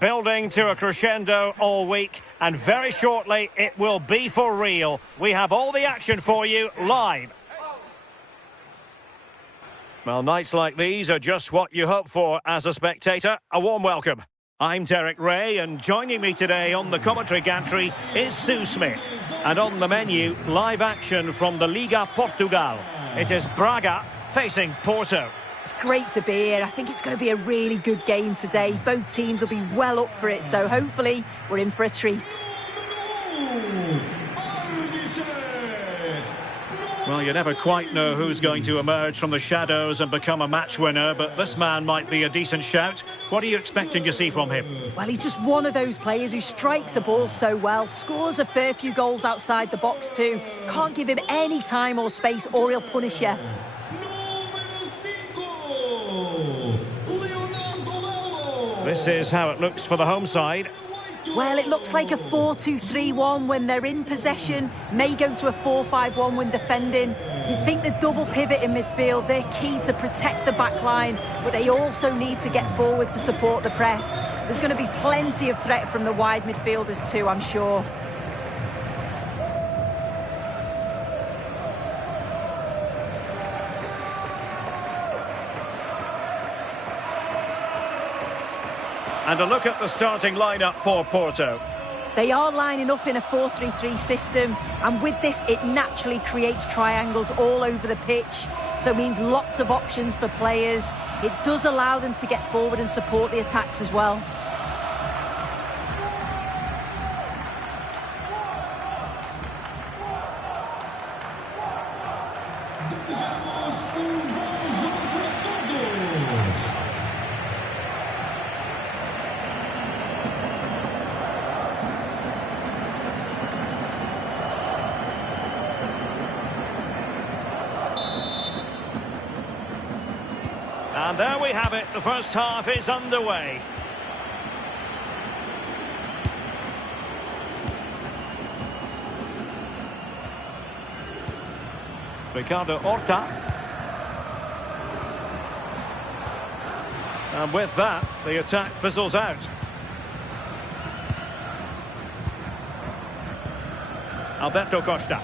Building to a crescendo all week, and very shortly it will be for real. We have all the action for you live. Well, nights like these are just what you hope for as a spectator. A warm welcome. I'm Derek Ray, and joining me today on the commentary gantry is Sue Smith. And on the menu, live action from the Liga Portugal. It is Braga facing Porto. It's great to be here. I think it's going to be a really good game today. Both teams will be well up for it, so hopefully we're in for a treat. Well, you never quite know who's going to emerge from the shadows and become a match winner, but this man might be a decent shout. What are you expecting to see from him? Well, he's just one of those players who strikes a ball so well, scores a fair few goals outside the box too. Can't give him any time or space or he'll punish you. This is how it looks for the home side. Well, it looks like a 4-2-3-1 when they're in possession. May go to a 4-5-1 when defending. You'd think the double pivot in midfield, they're key to protect the back line, but they also need to get forward to support the press. There's going to be plenty of threat from the wide midfielders too, I'm sure. And a look at the starting lineup for Porto. They are lining up in a 4-3-3 system, and with this it naturally creates triangles all over the pitch, so it means lots of options for players. It does allow them to get forward and support the attacks as well. And there we have it, the first half is underway. Ricardo Horta. And with that, the attack fizzles out. Alberto Costa.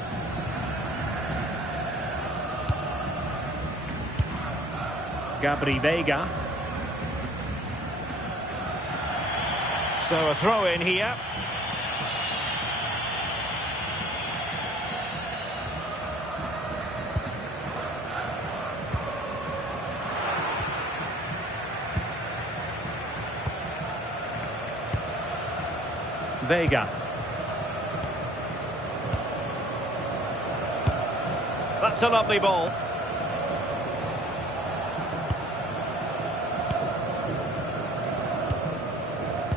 Gabri Veiga. So a throw in here. Veiga. That's a lovely ball.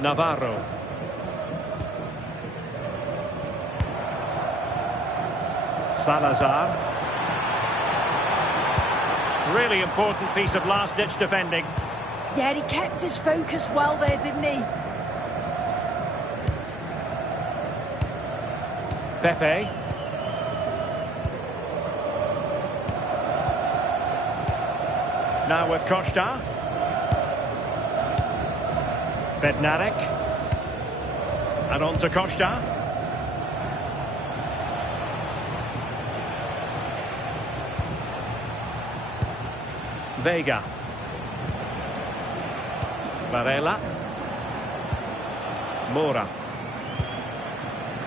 Navarro. Salazar. Really important piece of last-ditch defending. Yeah, he kept his focus well there, didn't he? Pepe. Now with Costa. Bednarek. And on to Costa. Veiga. Varela. Moura.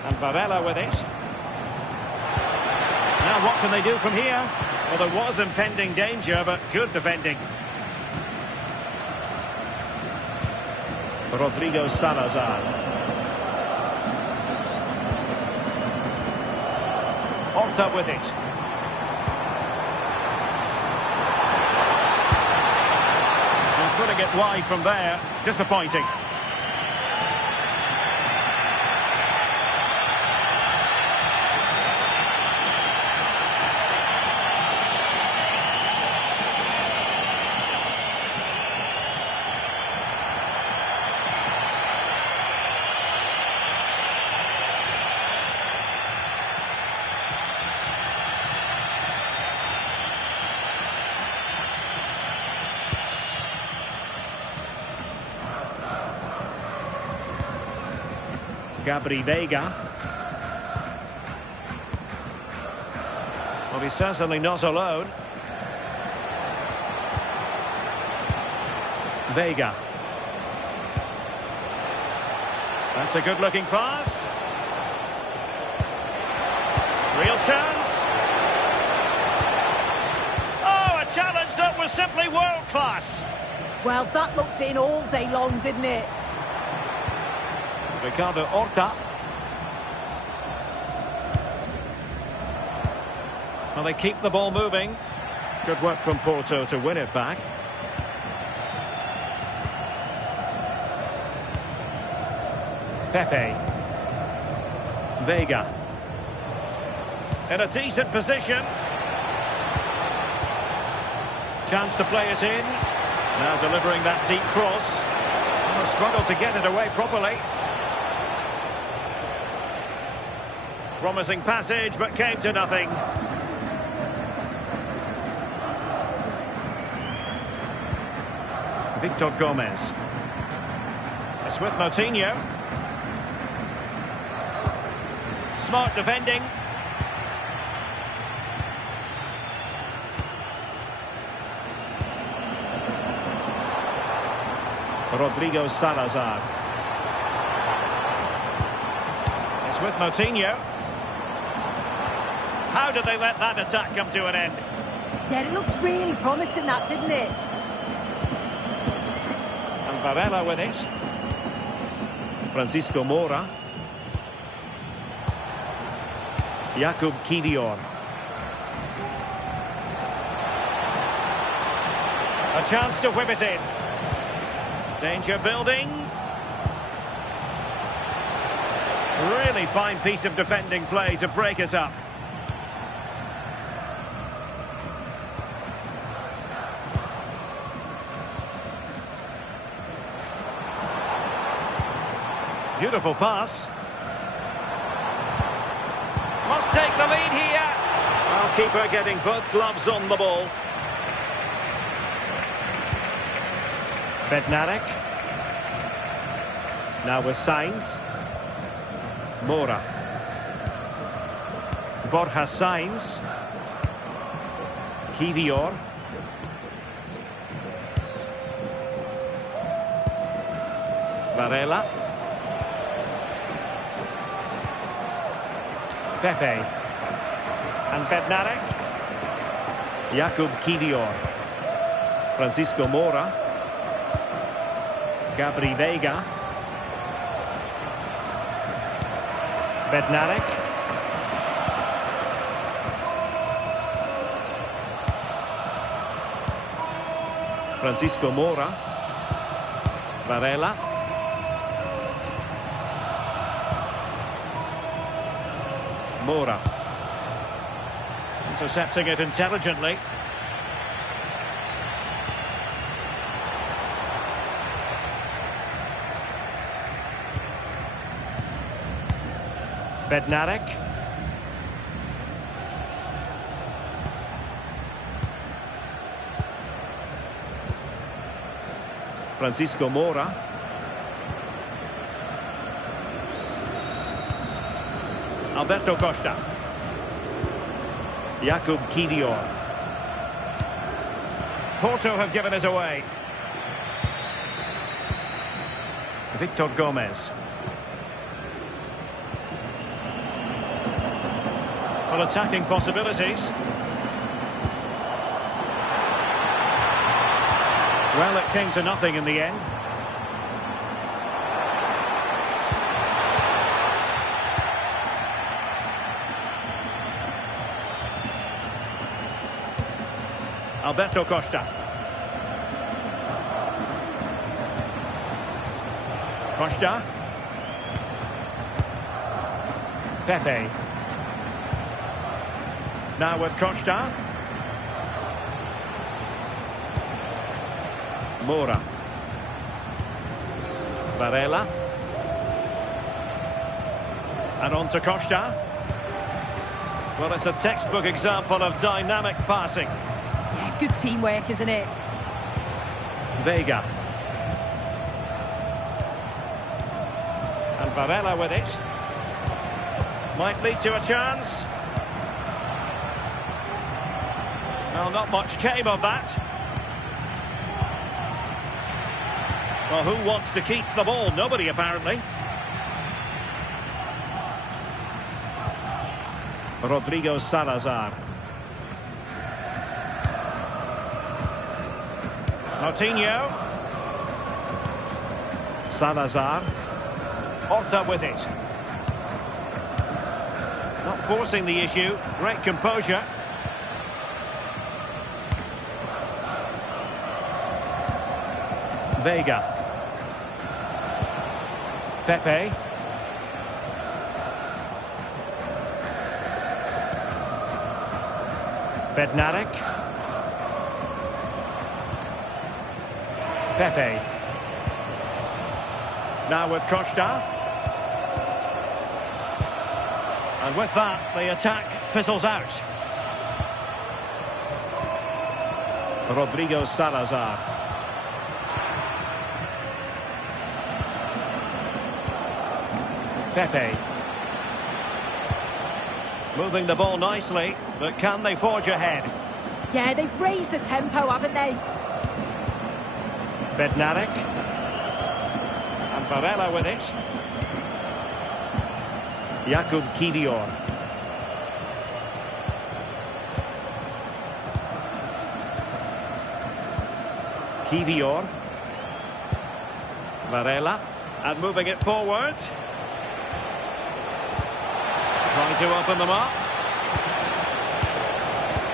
And Varela with it. Now what can they do from here? Well, there was impending danger, but good defending. Rodrigo Salazar. Horta with it. And putting it wide from there, disappointing. Vega. Well, he's certainly not alone. Vega. That's a good-looking pass. Real chance. Oh, a challenge that was simply world-class. Well, that looked in all day long, didn't it? Ricardo Horta. Well, they keep the ball moving. Good work from Porto to win it back. Pepe. Vega. In a decent position. Chance to play it in. Now delivering that deep cross. And a struggle to get it away properly. Promising passage, but came to nothing. Victor Gomez. It's with Moutinho. Smart defending. Rodrigo Salazar. It's with Moutinho. How did they let that attack come to an end? Yeah, it looks really promising, that, didn't it? And Varela with it. Francisco Moura. Jakub Kivior. A chance to whip it in. Danger building. Really fine piece of defending play to break us up. Beautiful pass. Must take the lead here. Well, keeper getting both gloves on the ball. Bednarek. Now with Sainz. Moura. Borja Sainz. Kivior. Varela. Pepe. And Bednarek. Jakub Kivior. Francisco Moura. Vega. Bednarek. Francisco Moura. Varela. Moura. Intercepting it intelligently. Bednarek. Francisco Moura. Alberto Costa. Jakub Kivior. Porto have given us away. Victor Gomez. Well, attacking possibilities. Well, it came to nothing in the end. Alberto Costa. Costa. Pepe. Now with Costa. Moura. Varela. And on to Costa. Well, it's a textbook example of dynamic passing. Yeah, good teamwork, isn't it? Vega. And Varela with it. Might lead to a chance. Well, not much came of that. Well, who wants to keep the ball? Nobody, apparently. Rodrigo Salazar. Coutinho. Salazar. Horta with it. Not forcing the issue. Great composure. Vega. Pepe. Bednarek. Pepe. Now with Costa. And with that, the attack fizzles out. Rodrigo Salazar. Pepe. Moving the ball nicely, but can they forge ahead? Yeah, they've raised the tempo, haven't they? Bednarek. And Varela with it. Jakub Kivior. Kivior. Varela. And moving it forward. Trying to open them up.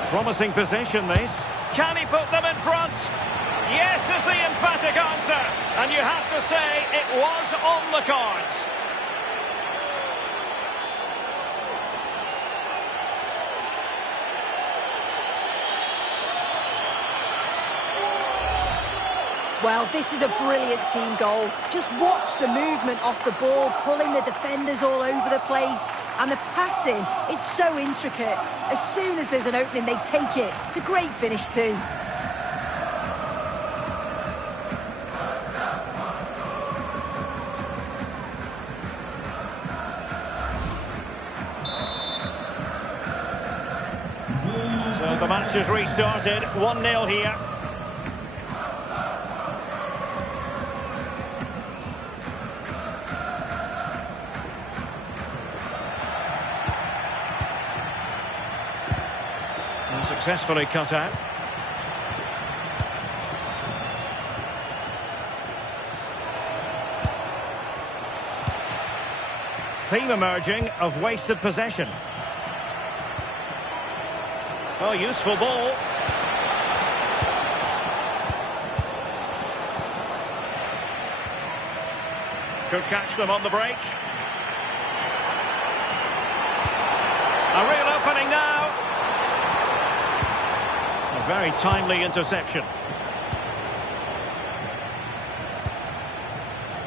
Promising position, this. Can he put them in front? Yes is the emphatic answer. And you have to say it was on the cards. Well, this is a brilliant team goal. Just watch the movement off the ball, pulling the defenders all over the place. And the passing, it's so intricate. As soon as there's an opening, they take it. It's a great finish too. So the match has restarted, 1-0 here. Successfully cut out. Theme emerging of wasted possession. Oh, useful ball. Could catch them on the break. A real opening now. A very timely interception.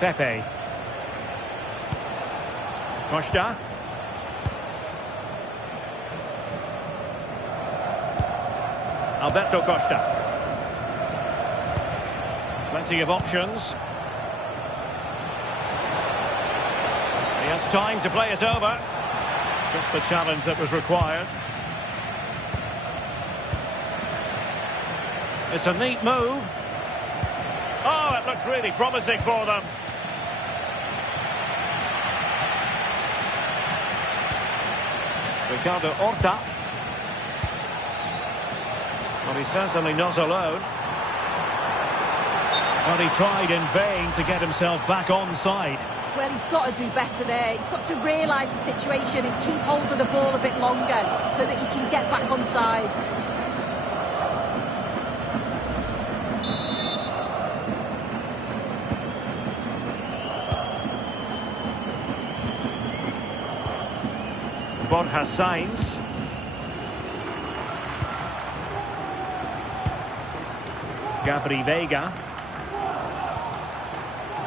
Pepe. Costa. Alberto Costa. Plenty of options. He has time to play it over. Just the challenge that was required. It's a neat move. Oh, it looked really promising for them. Ricardo Horta. Well, he's certainly not alone. But he tried in vain to get himself back onside. Well, he's got to do better there. He's got to realise the situation and keep hold of the ball a bit longer so that he can get back onside. Borja Sainz. Gabri Vega.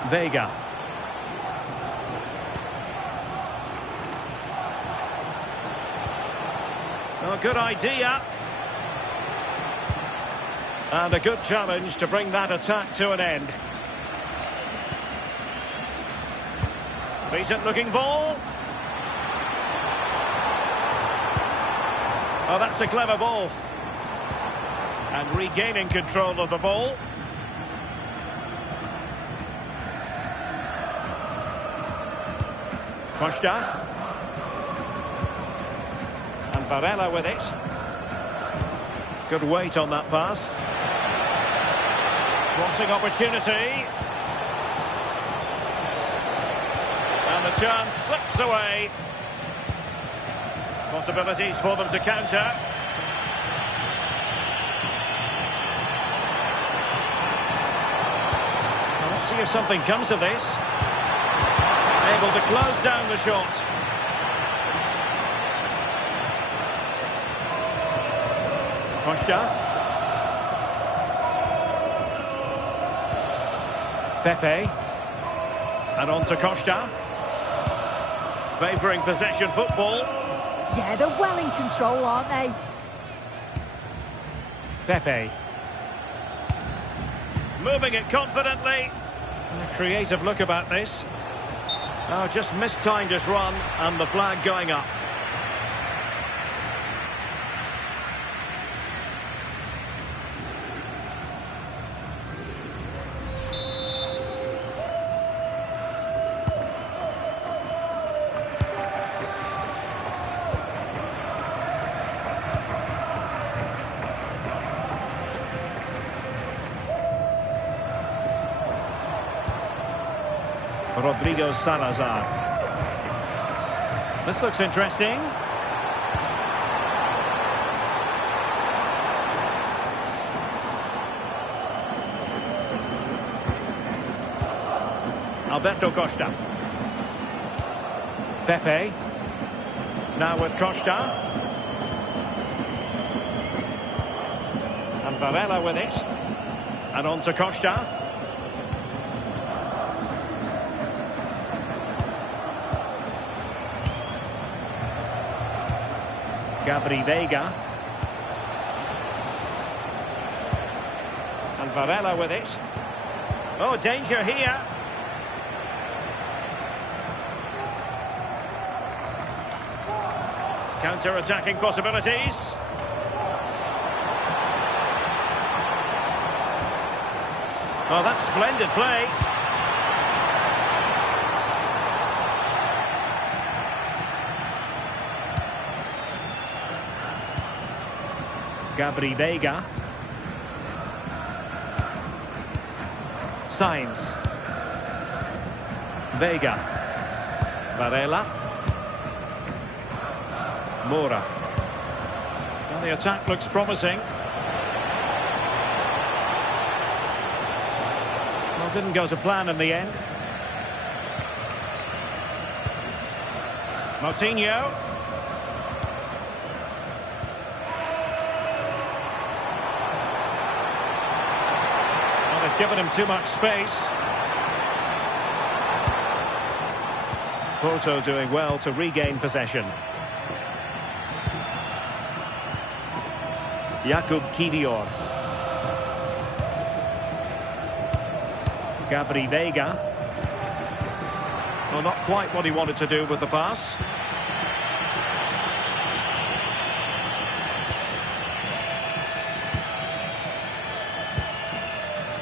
Vega. Oh, good idea. And a good challenge to bring that attack to an end. Decent looking ball. Oh, that's a clever ball. And regaining control of the ball. Costa. And Varela with it. Good weight on that pass. Crossing opportunity. And the chance slips away. Possibilities for them to counter. Well, let's see if something comes of this. Able to close down the shot. Costa. Pepe. And on to Costa. Favouring possession football. Yeah, they're well in control, aren't they? Pepe. Moving it confidently. And a creative look about this. Oh, just mistimed his run and the flag going up. Rodrigo Salazar. This looks interesting. Alberto Costa. Pepe. Now with Costa. And Varela with it. And on to Costa. Gabri Vega. And Varela with it. Oh, danger here. Counter-attacking possibilities. Oh, that's splendid play. Gabri Vega. Sainz. Vega. Varela. Mora. Well, the attack looks promising. Well, didn't go to plan in the end. Moutinho. Given him too much space. Porto doing well to regain possession. Jakub Kivior. Gabri Vega. Well, not quite what he wanted to do with the pass.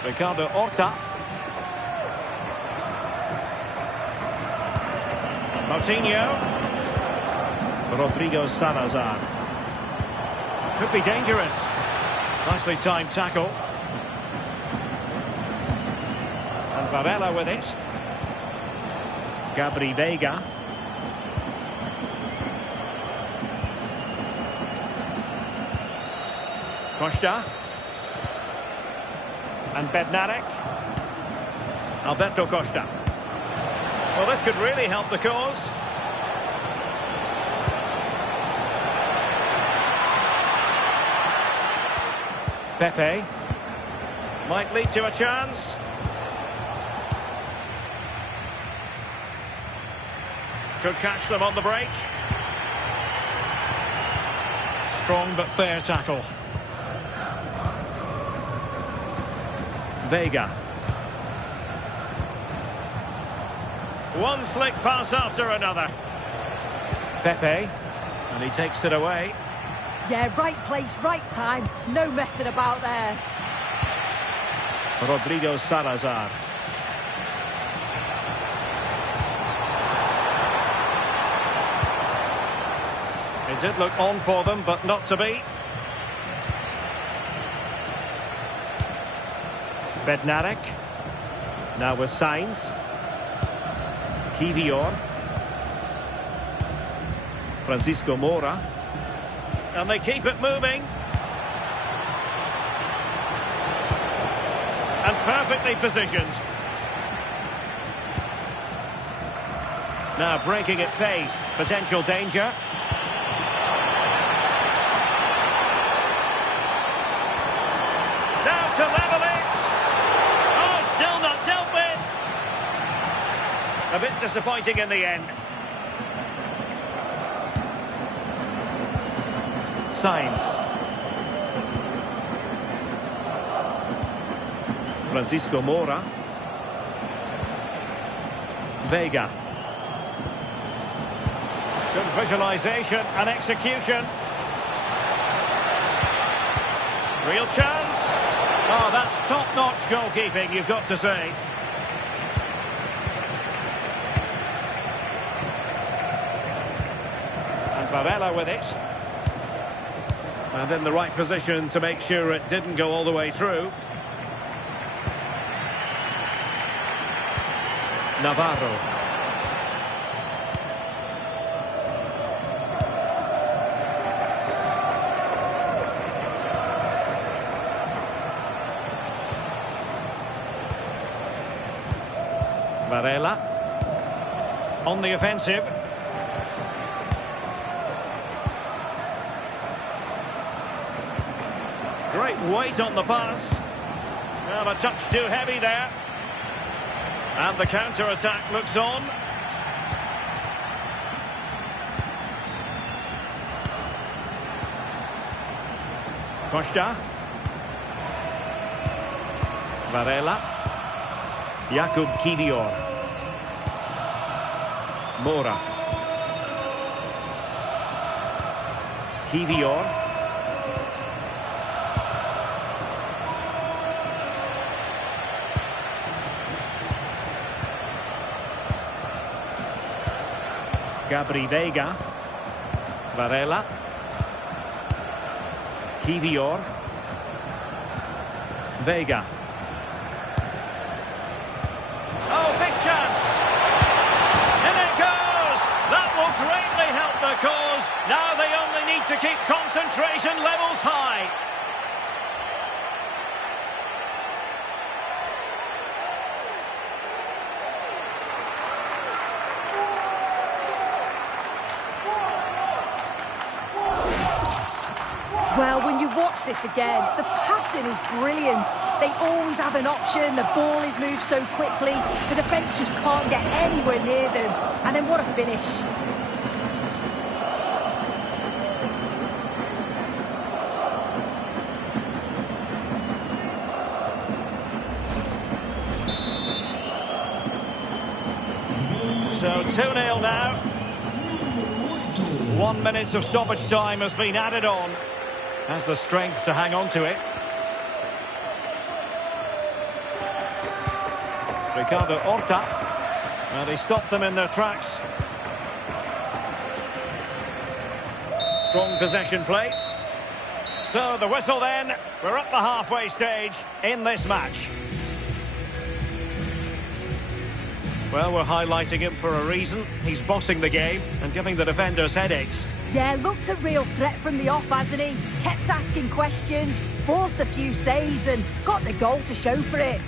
Ricardo Horta. Moutinho. Rodrigo Salazar. Could be dangerous. Nicely timed tackle. And Varela with it. Gabri Vega. Costa. And Bednarek. Alberto Costa. Well, this could really help the cause. Pepe. Might lead to a chance. Could catch them on the break. Strong but fair tackle. Vega. One slick pass after another. Pepe, and he takes it away. Yeah, right place, right time. No messing about there. Rodrigo Salazar. It did look on for them, but not to be. Bednarek. Now with Sainz. Kivior. Francisco Moura. And they keep it moving. And perfectly positioned. Now breaking at pace. Potential danger. Now to level it. Oh, still not dealt with. A bit disappointing in the end. Sainz. Francisco Moura. Vega. Good visualization and execution. Real chance. Oh, that's top-notch goalkeeping, you've got to say. And Varela with it. And in the right position to make sure it didn't go all the way through. Navarro. Varela. On the offensive. Great weight on the pass. Well, a touch too heavy there. And the counter-attack looks on. Costa. Varela. Jakub Kivior. Moura. Kivior. Gabri Vega. Varela. Kivior. Vega. Oh, big chance! In it goes! That will greatly help the cause. Now they only need to keep concentration levels high. Well, when you watch this again, the passing is brilliant. They always have an option, the ball is moved so quickly, the defence just can't get anywhere near them. And then what a finish. So 2-0 now. 1 minute of stoppage time has been added on. Has the strength to hang on to it. Ricardo Horta. And he stopped them in their tracks. Strong possession play. So the whistle then. We're at the halfway stage in this match. Well, we're highlighting him for a reason. He's bossing the game and giving the defenders headaches. Yeah, looked a real threat from the off, hasn't he? Kept asking questions, forced a few saves and got the goal to show for it.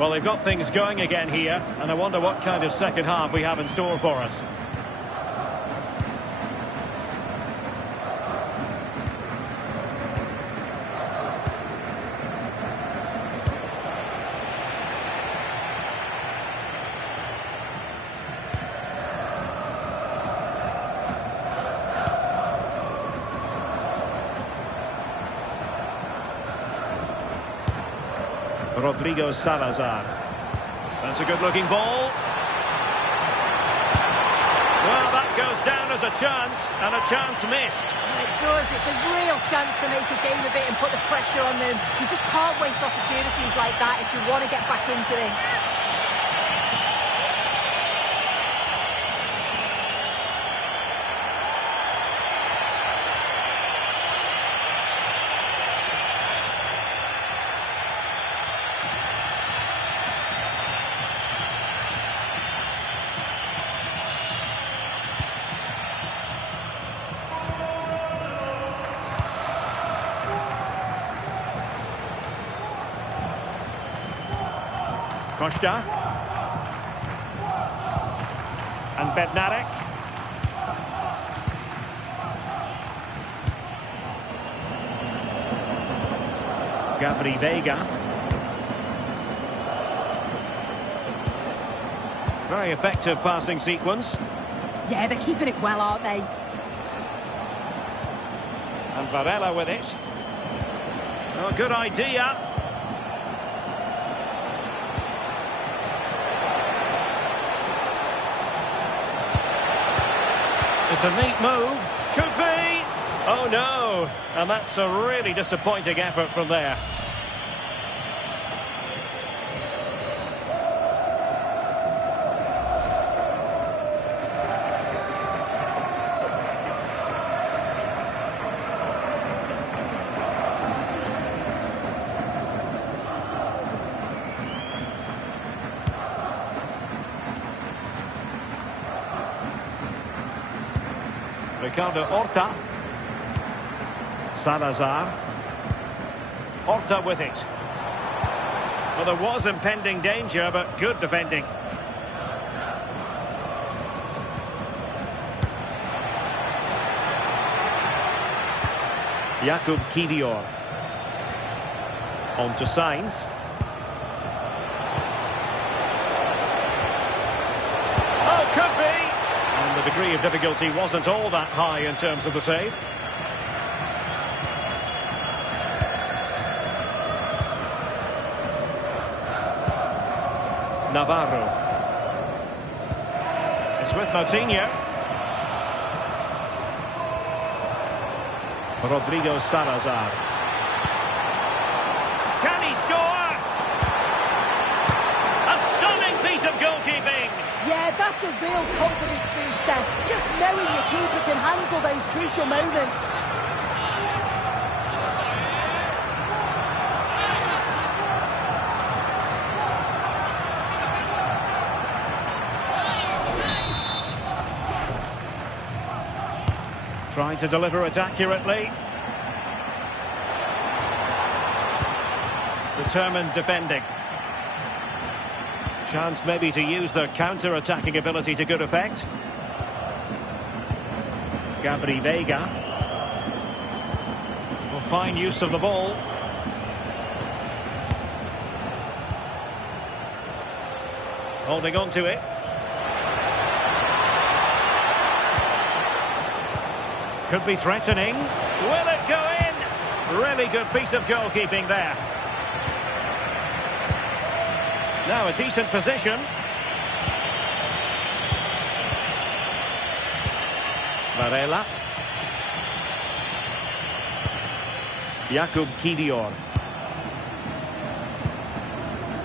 Well, they've got things going again here, and I wonder what kind of second half we have in store for us. Rodrigo Salazar. That's a good-looking ball. Well, that goes down as a chance, and a chance missed. It does. It's a real chance to make a game of it and put the pressure on them. You just can't waste opportunities like that if you want to get back into this. Costa. And Bednarek. Gabri Vega. Very effective passing sequence. Yeah, they're keeping it well, aren't they? And Varela with it. Oh, good idea. It's a neat move. Could be. Oh, no. And that's a really disappointing effort from there. Ricardo Horta. Salazar. Horta with it. Well, there was impending danger, but good defending. Jakub Kivior. On to Sainz. Oh, could be! And the degree of difficulty wasn't all that high in terms of the save. Navarro. It's with Moutinho. Rodrigo Salazar. Can he score? A stunning piece of goalkeeping. Yeah, that's a real confidence booster. Just knowing your keeper can handle those crucial moments. Trying to deliver it accurately. Determined defending. Chance maybe to use their counter-attacking ability to good effect. Gabri Vega. Well, fine use of the ball. Holding on to it. Could be threatening. Will it go in? Really good piece of goalkeeping there. Now a decent position. Varela. Jakub Kivior.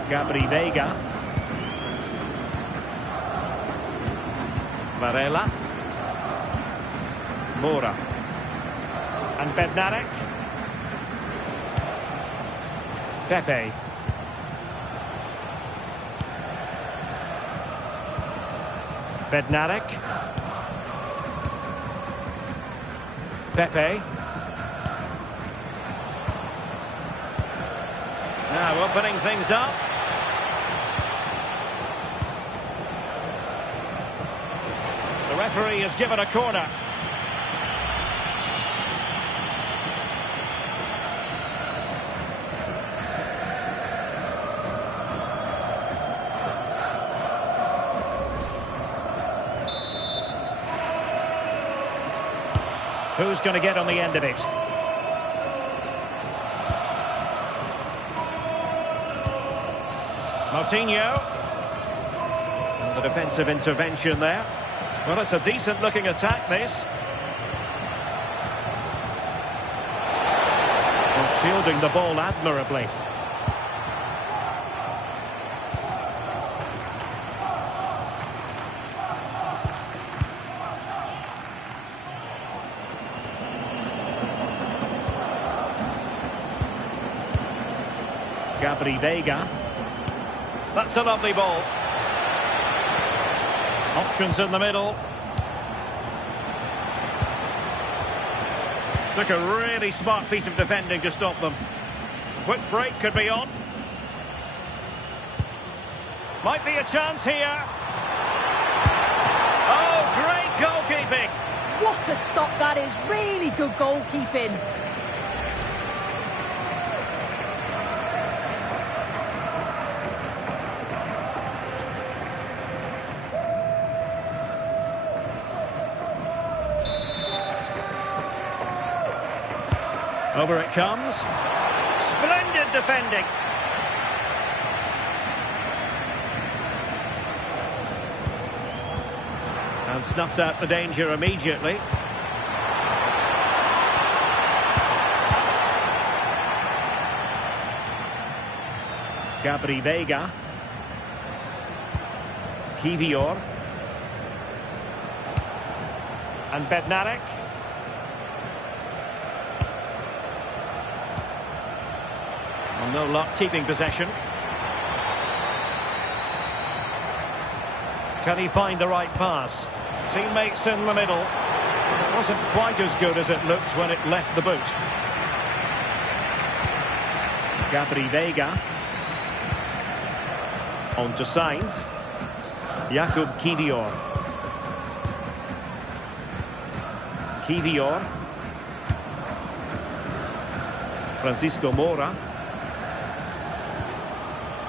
Gabri Vega. Varela. Mora. And Bednarek. Pepe. Bednarek. Pepe. Now opening things up. The referee has given a corner. Who's going to get on the end of it? Moutinho. And the defensive intervention there. Well, it's a decent-looking attack, this. Well, shielding the ball admirably. Vega. That's a lovely ball. Options in the middle. Took a really smart piece of defending to stop them. Quick break could be on. Might be a chance here. Oh, great goalkeeping. What a stop that is. Really good goalkeeping. Over it comes. Splendid defending. And snuffed out the danger immediately. Vega. Kivior. And Bednarek. No luck keeping possession. Can he find the right pass? Teammates in the middle. It wasn't quite as good as it looked when it left the boot. Vega. On to Sainz. Jakub Kivior. Francisco Moura.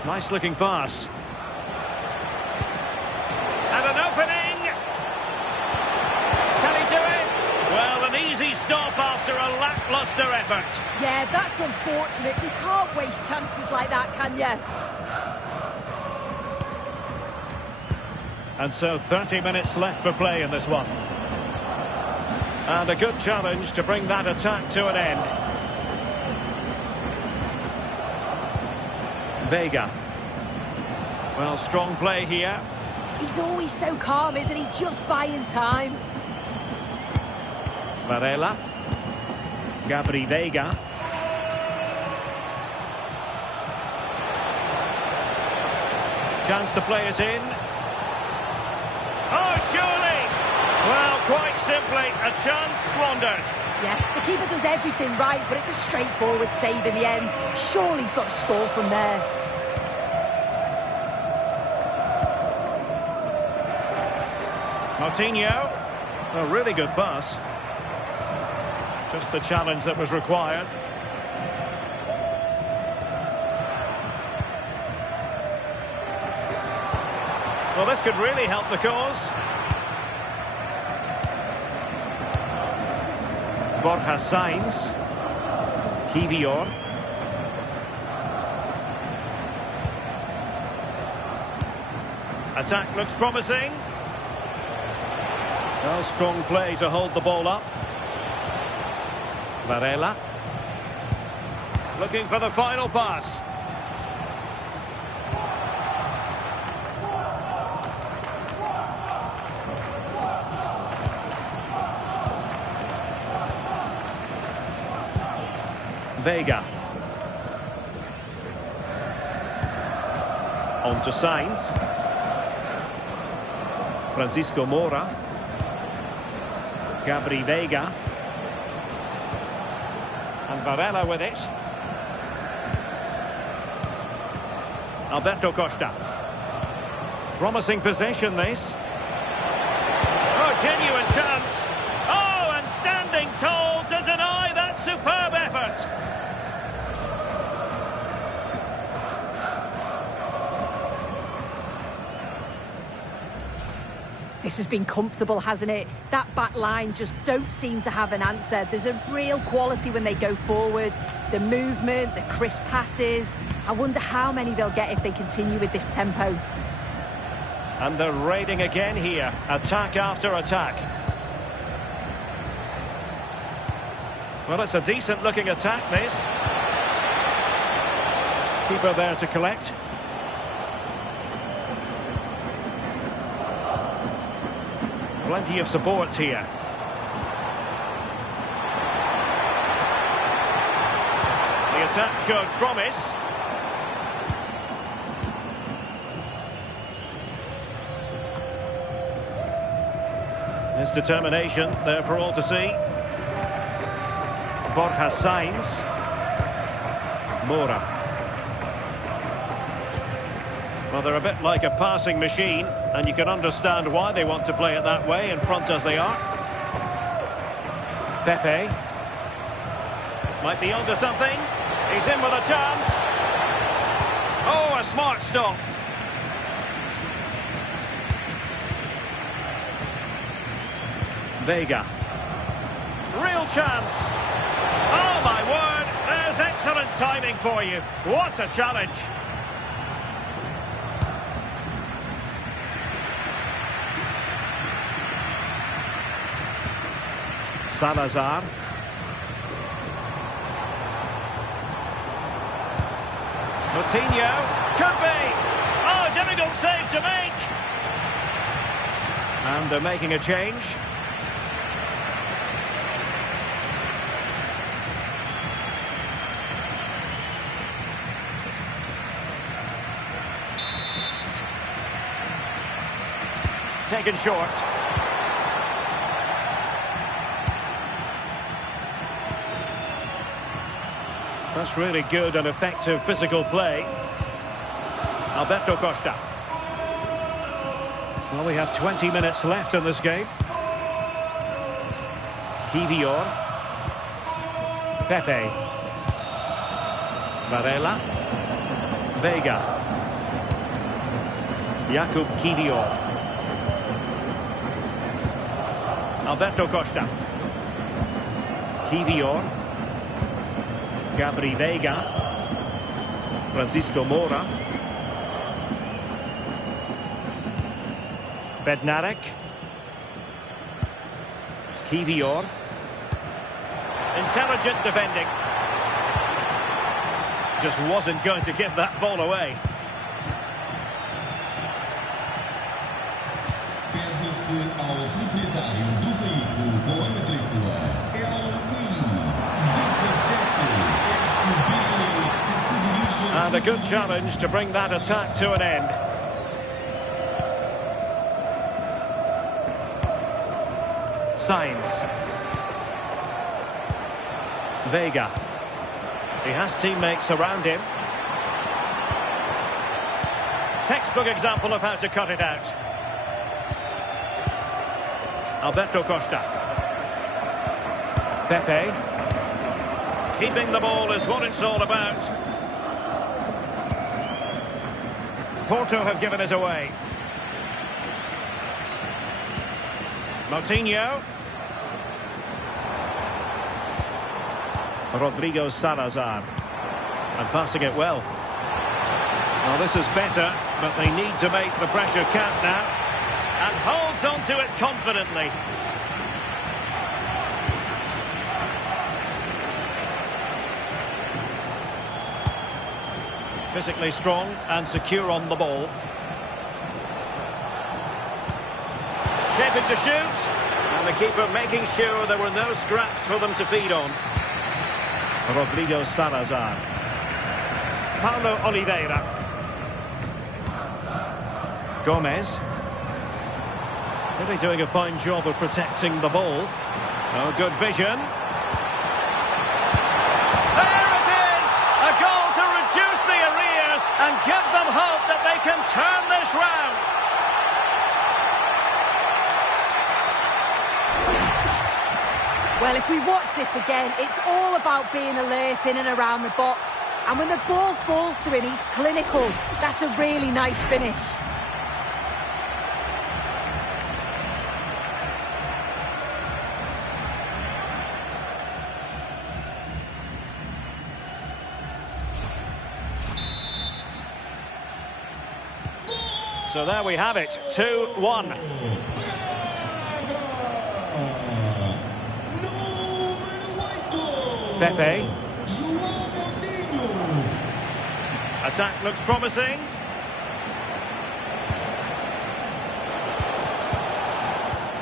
Nice looking pass. And an opening. Can he do it? Well, an easy stop after a lacklustre effort. Yeah, that's unfortunate. You can't waste chances like that, can you? And so 30 minutes left for play in this one. And a good challenge to bring that attack to an end. Vega. Well, strong play here. He's always so calm, isn't he? Just buying time. Varela. Vega. Chance to play it in. Oh, surely! Well, quite simply, a chance squandered. Yeah, the keeper does everything right, but it's a straightforward save in the end. Surely he's got to score from there. Moutinho. A really good pass. Just the challenge that was required. Well, this could really help the cause. Borja Sainz. Kivior. Attack looks promising. Well, strong play to hold the ball up. Varela. Looking for the final pass. Vega. On to Sainz. Francisco Moura. Vega. And Varela with it. Alberto Costa. Promising possession, this. Oh, genuine chance. Oh, and standing tall to deny that superb effort. This has been comfortable, hasn't it? That back line just don't seem to have an answer. There's a real quality when they go forward. the movement, the crisp passes. I wonder how many they'll get if they continue with this tempo. And they're raiding again here. Attack after attack. Well, it's a decent-looking attack, this. Keeper there to collect. Plenty of support here. The attack showed promise. His determination there for all to see. Borja Sainz. Moura. Well, they're a bit like a passing machine, and you can understand why they want to play it that way, in front as they are. Pepe. Might be onto something. He's in with a chance. Oh, a smart stop. Vega. Real chance. Oh, my word. There's excellent timing for you. What a challenge. Salazar. Coutinho. Could be. Oh, difficult save to make. And they're making a change. Taken short. That's really good and effective physical play. Alberto Costa. Well, we have 20 minutes left in this game. Kivior. Pepe. Varela. Vega. Jakub Kivior. Alberto Costa. Kivior. Gabri Vega. Francisco Moura. Bednarek. Kivior. Intelligent defending. Just wasn't going to give that ball away. Pede-se ao proprietário do veículo com a matrícula LI-17 SB que se dirige And a good challenge to bring that attack to an end. Sainz. Vega. He has teammates around him. Textbook example of how to cut it out. Alberto Costa. Pepe. Keeping the ball is what it's all about. Porto have given us away. Moutinho. Rodrigo Salazar. And passing it well. Well, this is better, but they need to make the pressure count now. And holds on to it confidently. Physically strong and secure on the ball. Shaping to shoot. And the keeper making sure there were no scraps for them to feed on. Rodrigo Salazar. Paulo Oliveira. Gomez. Really doing a fine job of protecting the ball. Oh, good vision. There it is! A goal to reduce the arrears and give them hope that they can turn this round. Well, if we watch this again, it's all about being alert in and around the box. And when the ball falls to him, he's clinical. That's a really nice finish. So there we have it, 2-1. Pepe. Attack looks promising.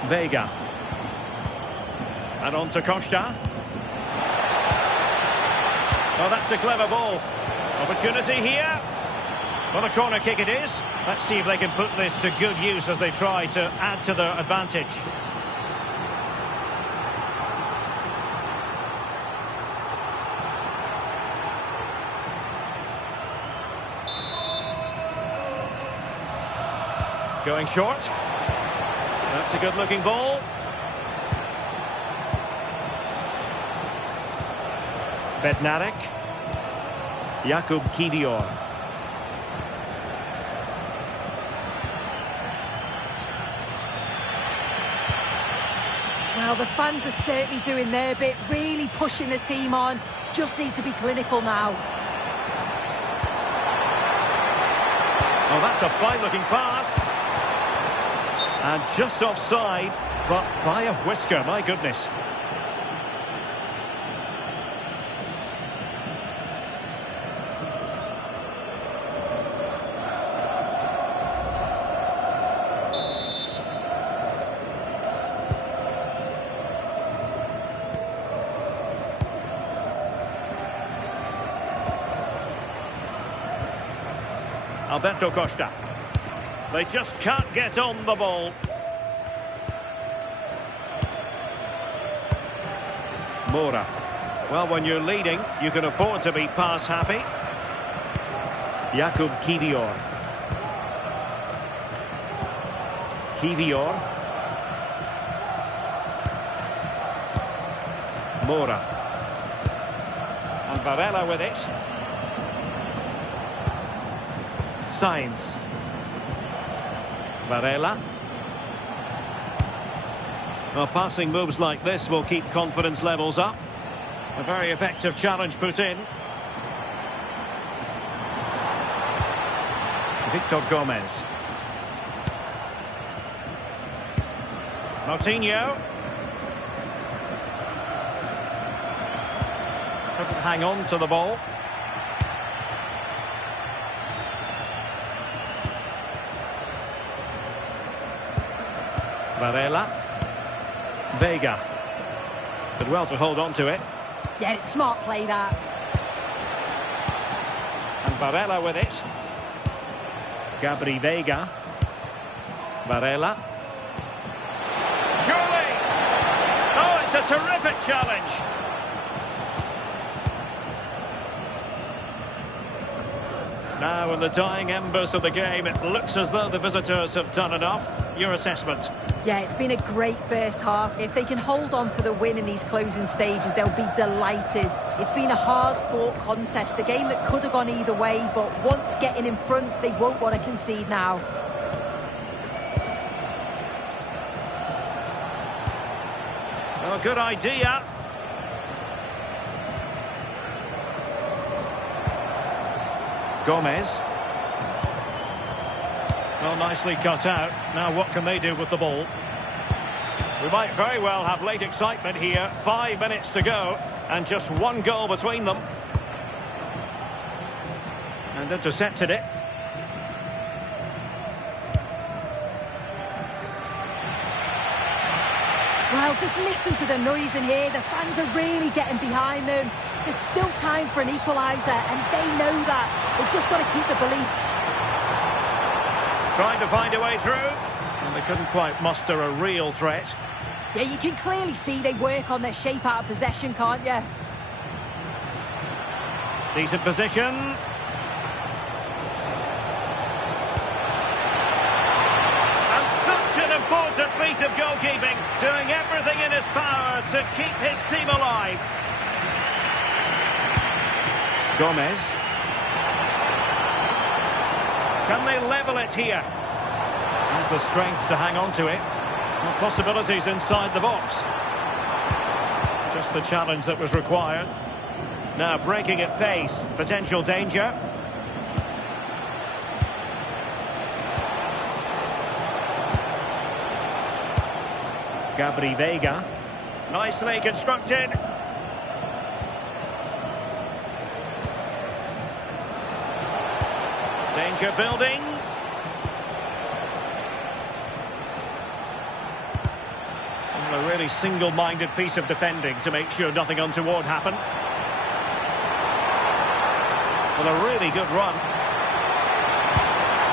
Vega. And on to Costa. Oh, that's a clever ball. Opportunity here. Well, a corner kick it is. Let's see if they can put this to good use as they try to add to their advantage. Going short. That's a good-looking ball. Bednarek. Jakub Kivior. Well, the fans are certainly doing their bit, really pushing the team on. Just need to be clinical now. Oh, that's a fine-looking pass. And just offside, but by a whisker, my goodness. Alberto Costa. They just can't get on the ball. Moura. Well, when you're leading, you can afford to be pass happy. Jakub Kivior. Kivior. Moura. And Varela with it. Sainz. Varela. Well, passing moves like this will keep confidence levels up. A very effective challenge put in. Victor Gomez. Moutinho. Couldn't hang on to the ball. Varela. Vega. Did well to hold on to it. Yeah, it's smart play, that. And Varela with it. Gabri Vega. Varela. Surely! Oh, it's a terrific challenge. Now in the dying embers of the game, it looks as though the visitors have done enough. Your assessment? Yeah, it's been a great first half. If they can hold on for the win in these closing stages, they'll be delighted. It's been a hard-fought contest, a game that could have gone either way, but once getting in front, they won't want to concede now. Well, good idea. Gomez. Well, nicely cut out. Now what can they do with the ball? We might very well have late excitement here. 5 minutes to go and just one goal between them. And intercepted it. Well, just listen to the noise in here. The fans are really getting behind them. There's still time for an equaliser, and they know that. They've just got to keep the belief. Trying to find a way through. And they couldn't quite muster a real threat. Yeah, you can clearly see they work on their shape out of possession, can't you? Decent position. And such an important piece of goalkeeping. Doing everything in his power to keep his team alive. Gomez. Can they level it here? Has the strength to hang on to it. Well, possibilities inside the box. Just the challenge that was required. Now breaking at pace. Potential danger. Vega. Nicely constructed. Danger building. A really single-minded piece of defending to make sure nothing untoward happened. Well, a really good run.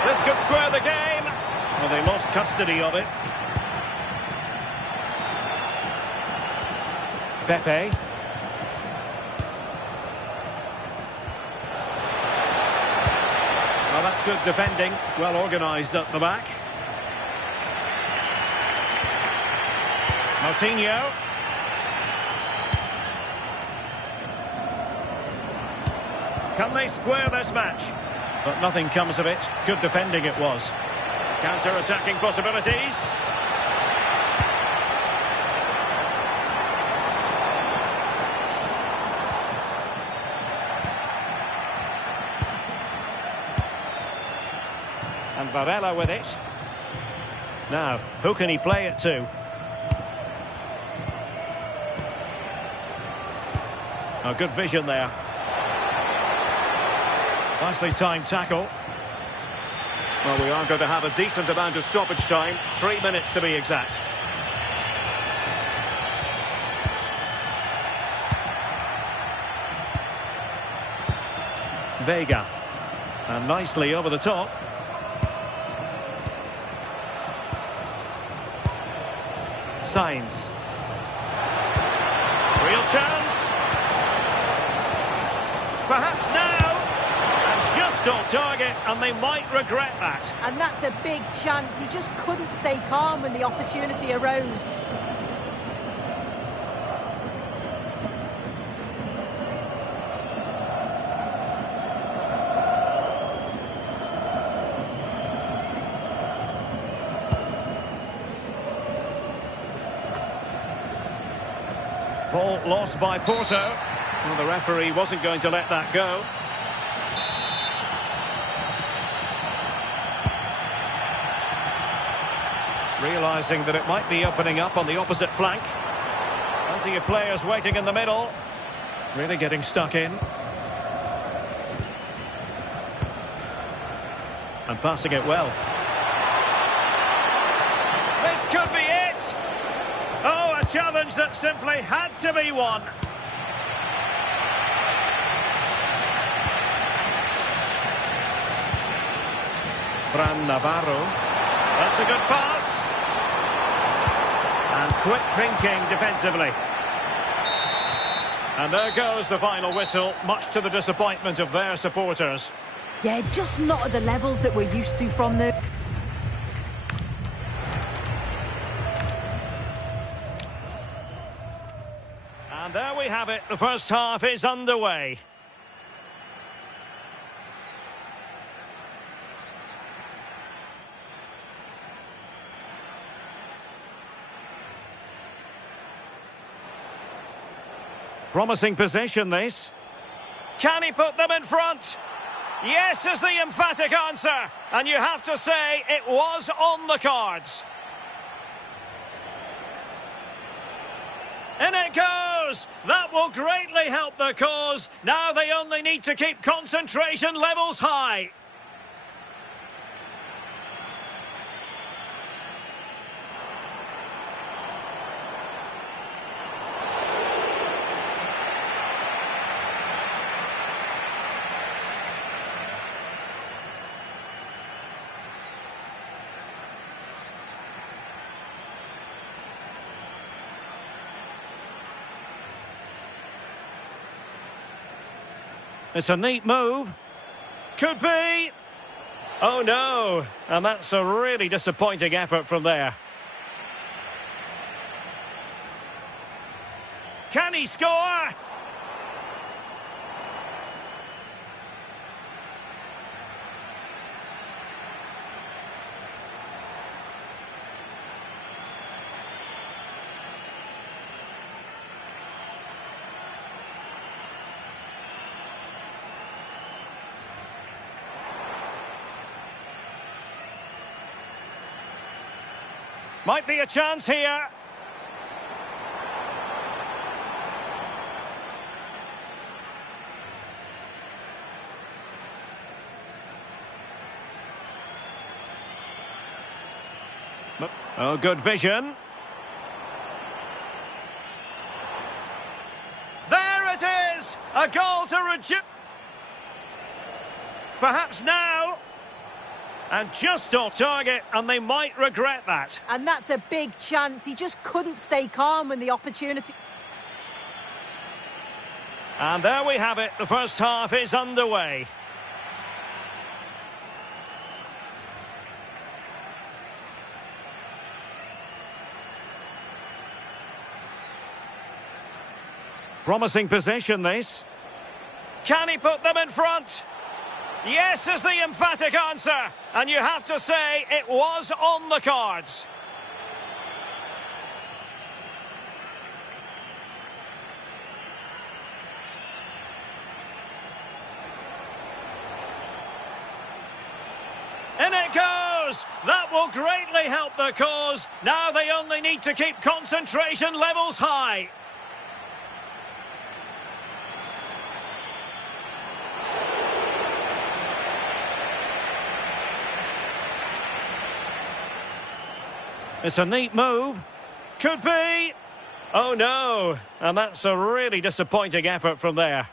This could square the game. Well, they lost custody of it. Pepe. Well, that's good defending. Well organised at the back. Moutinho. Can they square this match? But nothing comes of it. Good defending it was. Counter-attacking possibilities. And Varela with it. Now, who can he play it to? Oh, good vision there. Nicely timed tackle. Well, we are going to have a decent amount of stoppage time. 3 minutes to be exact. Vega. And nicely over the top. Sainz. Real chance. Perhaps now. And just on target, and they might regret that. And that's a big chance. He just couldn't stay calm when the opportunity arose. Ball lost by Porto. Well, the referee wasn't going to let that go. Realising that it might be opening up on the opposite flank. Plenty of players waiting in the middle. Really getting stuck in. And passing it well. This could be it! Oh, a challenge that simply had to be won. Fran Navarro. That's a good pass. And quick thinking defensively. And there goes the final whistle, much to the disappointment of their supporters. Yeah, just not at the levels that we're used to from them. And there we have it. The first half is underway. Promising position, this. Can he put them in front? Yes is the emphatic answer. And you have to say it was on the cards. In it goes! That will greatly help the cause. Now they only need to keep concentration levels high. It's a neat move. Could be. Oh no. And that's a really disappointing effort from there. Can he score? Might be a chance here. Oh, good vision. There it is! A goal to reduce. Perhaps now. And just off target, and they might regret that. And that's a big chance. He just couldn't stay calm when the opportunity... And there we have it. The first half is underway. Promising position, this. Can he put them in front? Yes is the emphatic answer. And you have to say it was on the cards. In it goes! That will greatly help the cause. Now they only need to keep concentration levels high. It's a neat move. Could be. Oh, no. And that's a really disappointing effort from there.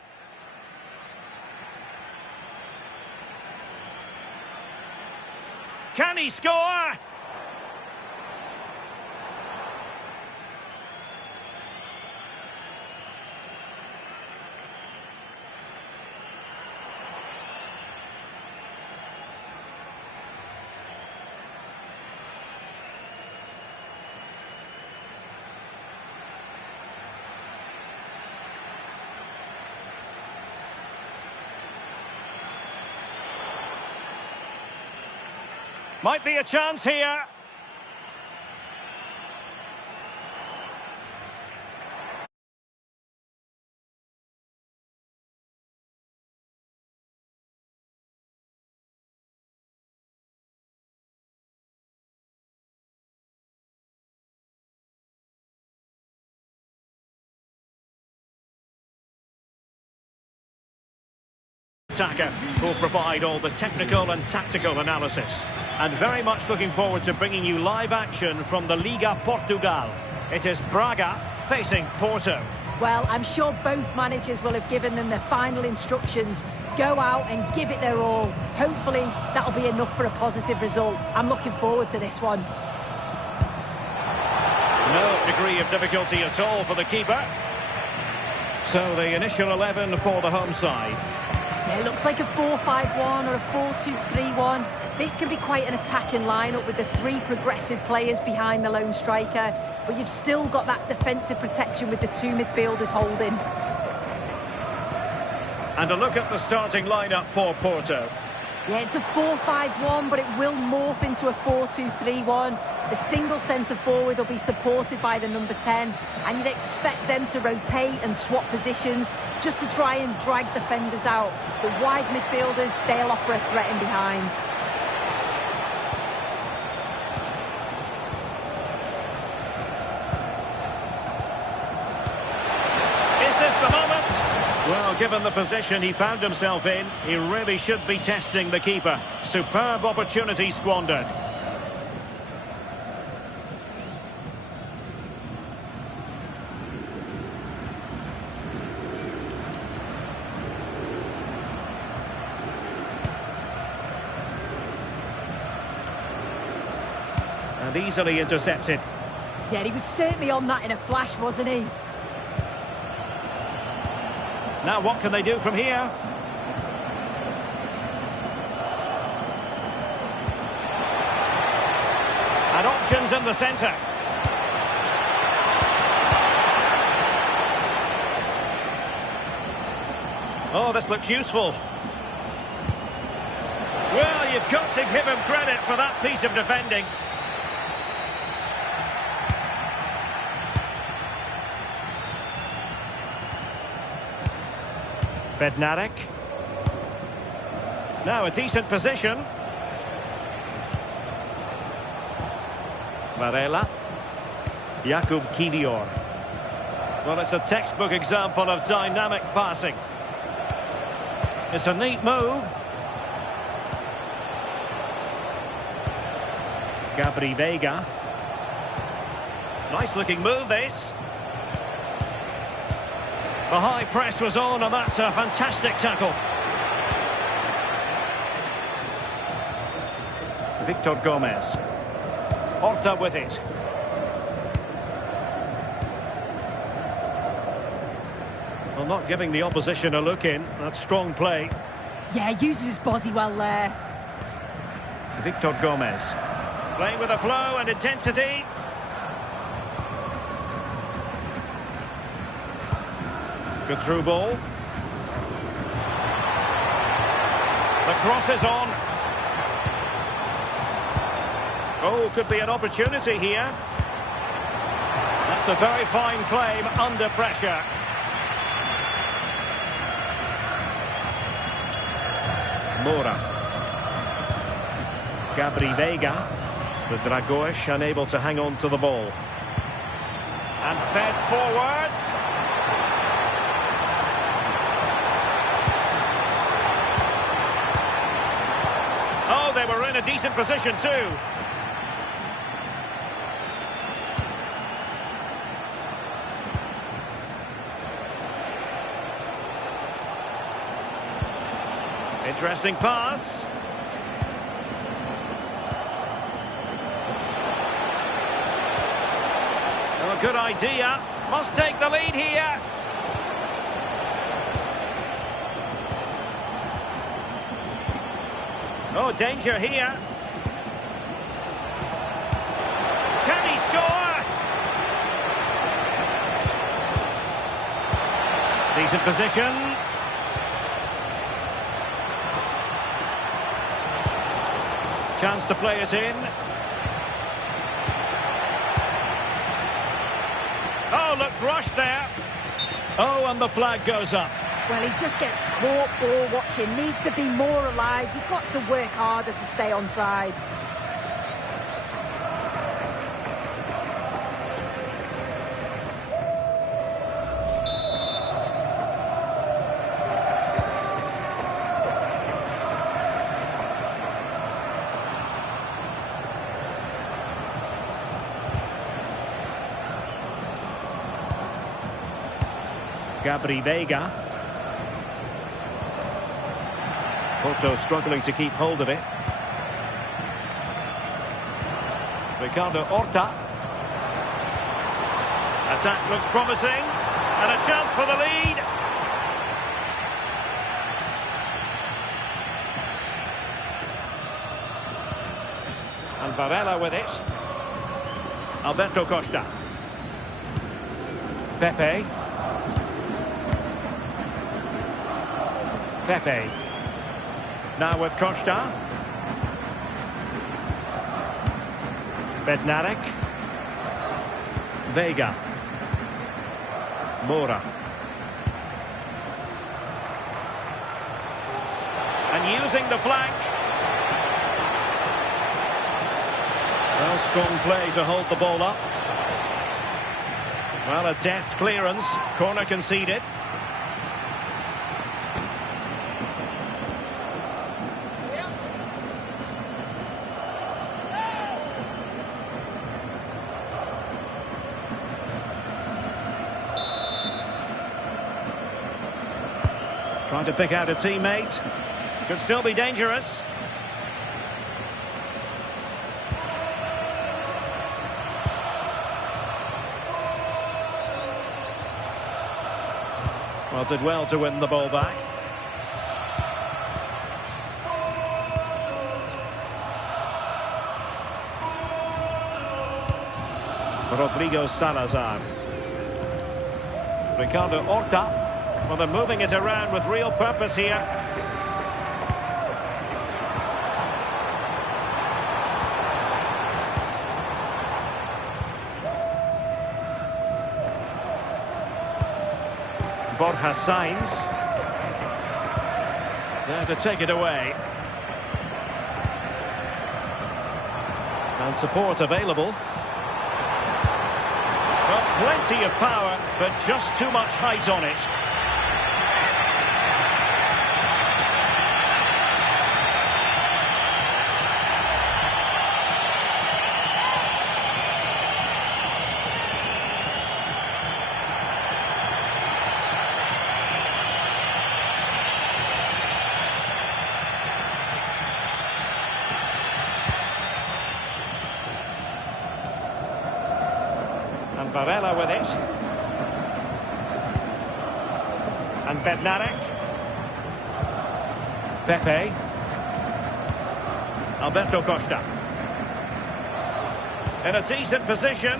Can he score? Might be a chance here. Attacker will provide all the technical and tactical analysis. And very much looking forward to bringing you live action from the Liga Portugal. It is Braga facing Porto. Well, I'm sure both managers will have given them their final instructions. Go out and give it their all. Hopefully, that'll be enough for a positive result. I'm looking forward to this one. No degree of difficulty at all for the keeper. So the initial 11 for the home side. Yeah, it looks like a 4-5-1 or a 4-2-3-1. This can be quite an attacking lineup with the three progressive players behind the lone striker, but you've still got that defensive protection with the two midfielders holding. And a look at the starting lineup for Porto. Yeah, it's a 4-5-1, but it will morph into a 4-2-3-1. The single centre-forward will be supported by the number 10, and you'd expect them to rotate and swap positions just to try and drag defenders out. The wide midfielders, they'll offer a threat in behind. Well, given the position he found himself in, he really should be testing the keeper. Superb opportunity squandered. And easily intercepted. Yeah, he was certainly on that in a flash, wasn't he? Now what can they do from here? And options in the centre. Oh, this looks useful. Well, you've got to give him credit for that piece of defending. Bednarek. Now a decent position. Varela. Jakub Kivior. Well, it's a textbook example of dynamic passing. It's a neat move. Gabri Veiga. Nice looking move, this. The high press was on, and that's a fantastic tackle. Victor Gomez. Porto with it. Well, not giving the opposition a look in. That's strong play. Yeah, uses his body well there. Victor Gomez. Playing with a flow and intensity. Good through ball. The cross is on. Oh, could be an opportunity here. That's a very fine claim under pressure. Moura. Gabri Veiga. The Dragões unable to hang on to the ball. And fed forwards. Oh, they were in a decent position too. Interesting pass. Oh, good idea. Must take the lead here. Oh, danger here. Can he score? Decent position. Chance to play it in. Oh, looked rushed there. Oh, and the flag goes up. Well, he just gets caught ball watching. Needs to be more alive. You've got to work harder to stay onside. Gabri Veiga. Porto struggling to keep hold of it. Ricardo Horta. Attack looks promising. And a chance for the lead. And Varela with it. Alberto Costa. Pepe. Pepe. Now with Costa. Bednarek. Veiga. Moura. And using the flank. Well, strong play to hold the ball up. Well, a deft clearance. Corner conceded. Trying to pick out a teammate. Could still be dangerous. Well, did well to win the ball back. Rodrigo Salazar. Ricardo Horta. Well, they're moving it around with real purpose here. Borja Sainz. There to take it away. And support available. Well, plenty of power, but just too much height on it. And Varela with it. And Bednarek. Pepe. Alberto Costa. In a decent position.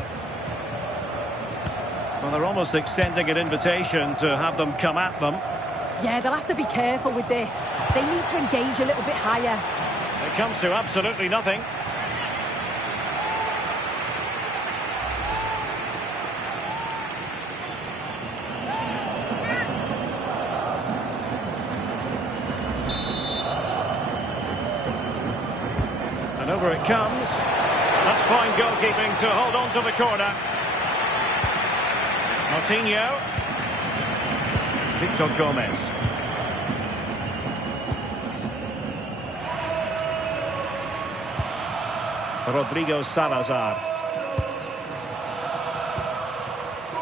Well, they're almost extending an invitation to have them come at them. Yeah, they'll have to be careful with this. They need to engage a little bit higher. It comes to absolutely nothing. And over it comes. That's fine goalkeeping to hold on to the corner. Martinho. Victor Gomez. Rodrigo Salazar.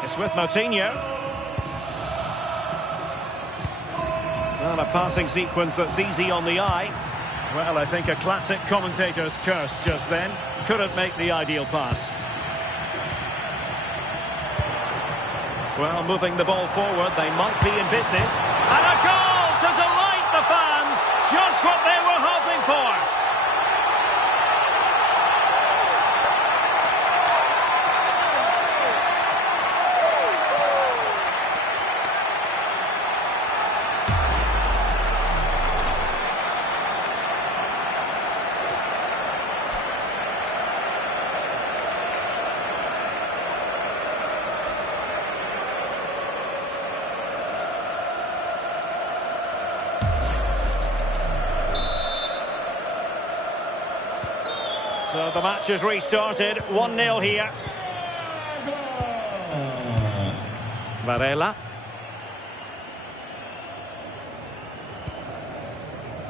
It's with Martinho. Well, a passing sequence that's easy on the eye. Well, I think a classic commentator's curse just then. Couldn't make the ideal pass. Well, moving the ball forward, they might be in business. And a goal to delight the fans! Just what they were hoping for! So the match has restarted, 1-0 here. Varela.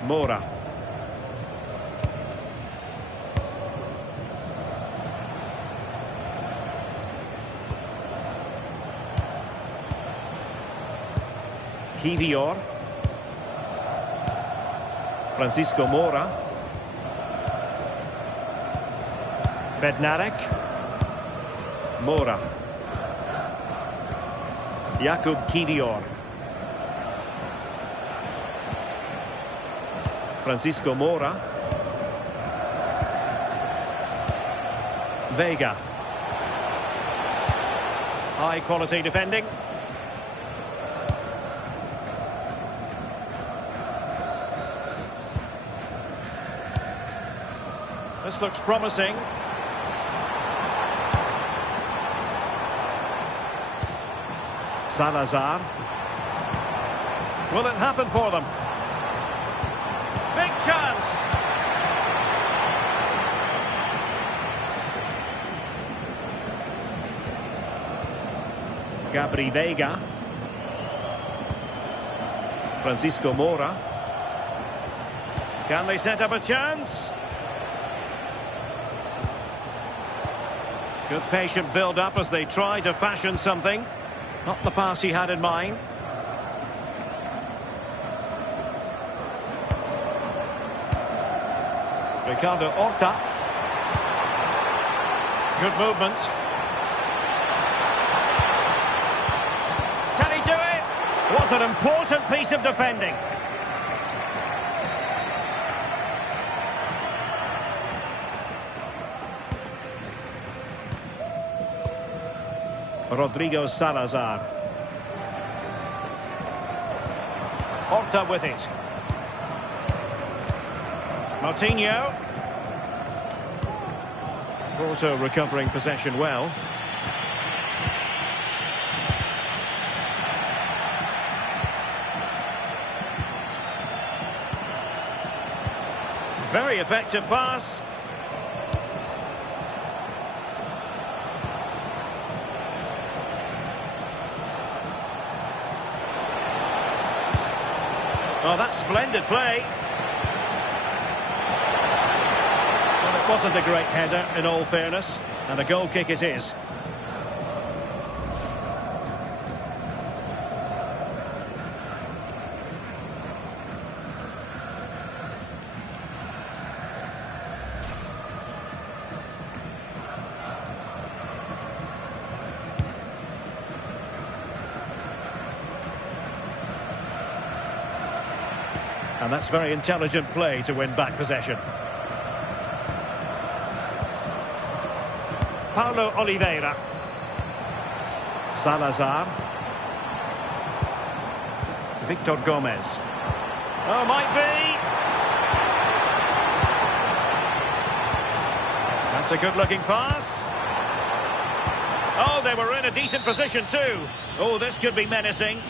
Moura. Kivior. Francisco Moura. Bednarek. Moura. Jakub Kivior. Francisco Moura. Vega. High quality defending. This looks promising. Salazar. Will it happen for them? Big chance. Gabri Vega. Francisco Moura. Can they set up a chance? Good patient build-up as they try to fashion something. Not the pass he had in mind. Ricardo Horta. Good movement. Can he do it? Was an important piece of defending. Rodrigo Salazar. Horta with it. Martinho. Porto recovering possession well. Very effective pass. Oh, that's splendid play. Well, it wasn't a great header, in all fairness, and a goal kick it is. And that's very intelligent play to win back possession. Paulo Oliveira. Salazar. Victor Gomez. Oh, might be. That's a good-looking pass. Oh, they were in a decent position too. Oh, this could be menacing.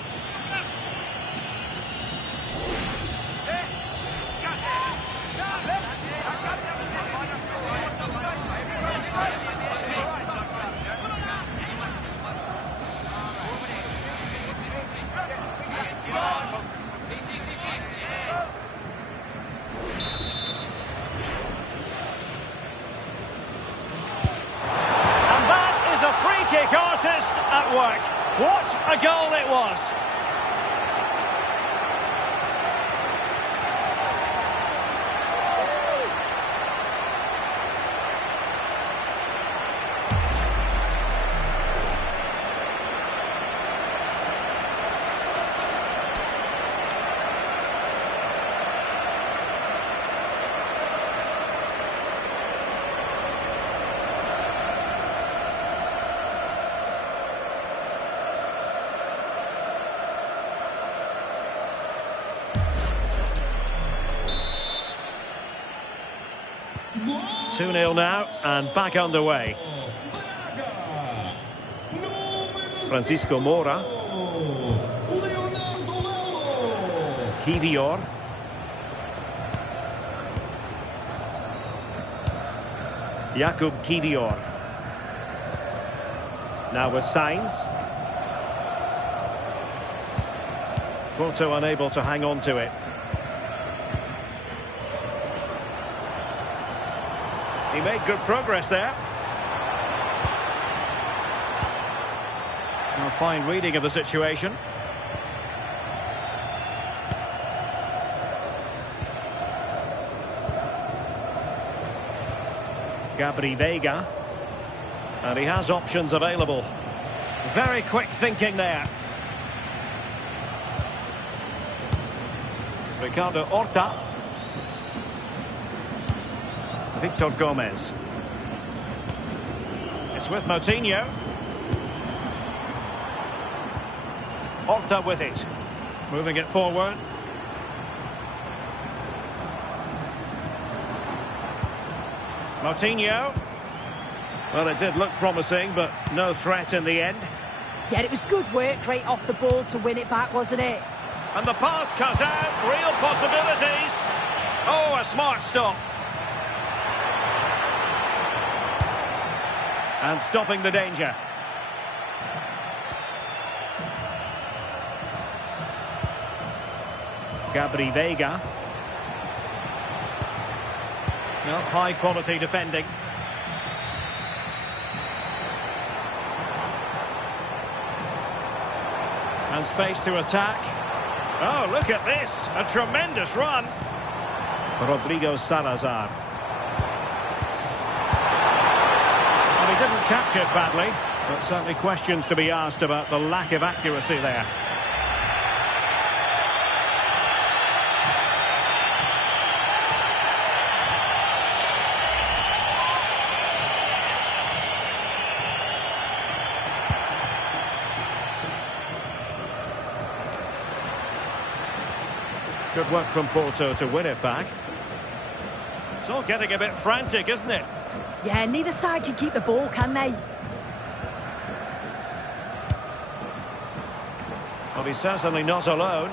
Kick artist at work. What a goal it was. Gol! 2-0 now and back underway. Braga! Número Francisco Moura. Leonardo Lelo! Kivior. Jakub Kivior. Now with Sainz. Porto unable to hang on to it. He made good progress there. A fine reading of the situation. Gabri Vega. And he has options available. Very quick thinking there. Ricardo Horta. Victor Gomez. It's with Moutinho. Horta with it. Moving it forward. Moutinho. Well, it did look promising, but no threat in the end. Yeah, it was good work right off the ball to win it back, wasn't it? And the pass cut out. Real possibilities. Oh, a smart stop. And stopping the danger. Gabri Vega. No, high quality defending. And space to attack. Oh, look at this. A tremendous run. Rodrigo Salazar. Well, he didn't catch it badly, but certainly questions to be asked about the lack of accuracy there. Good work from Porto to win it back. It's all getting a bit frantic, isn't it? Yeah, neither side can keep the ball, can they? Well, he's certainly not alone.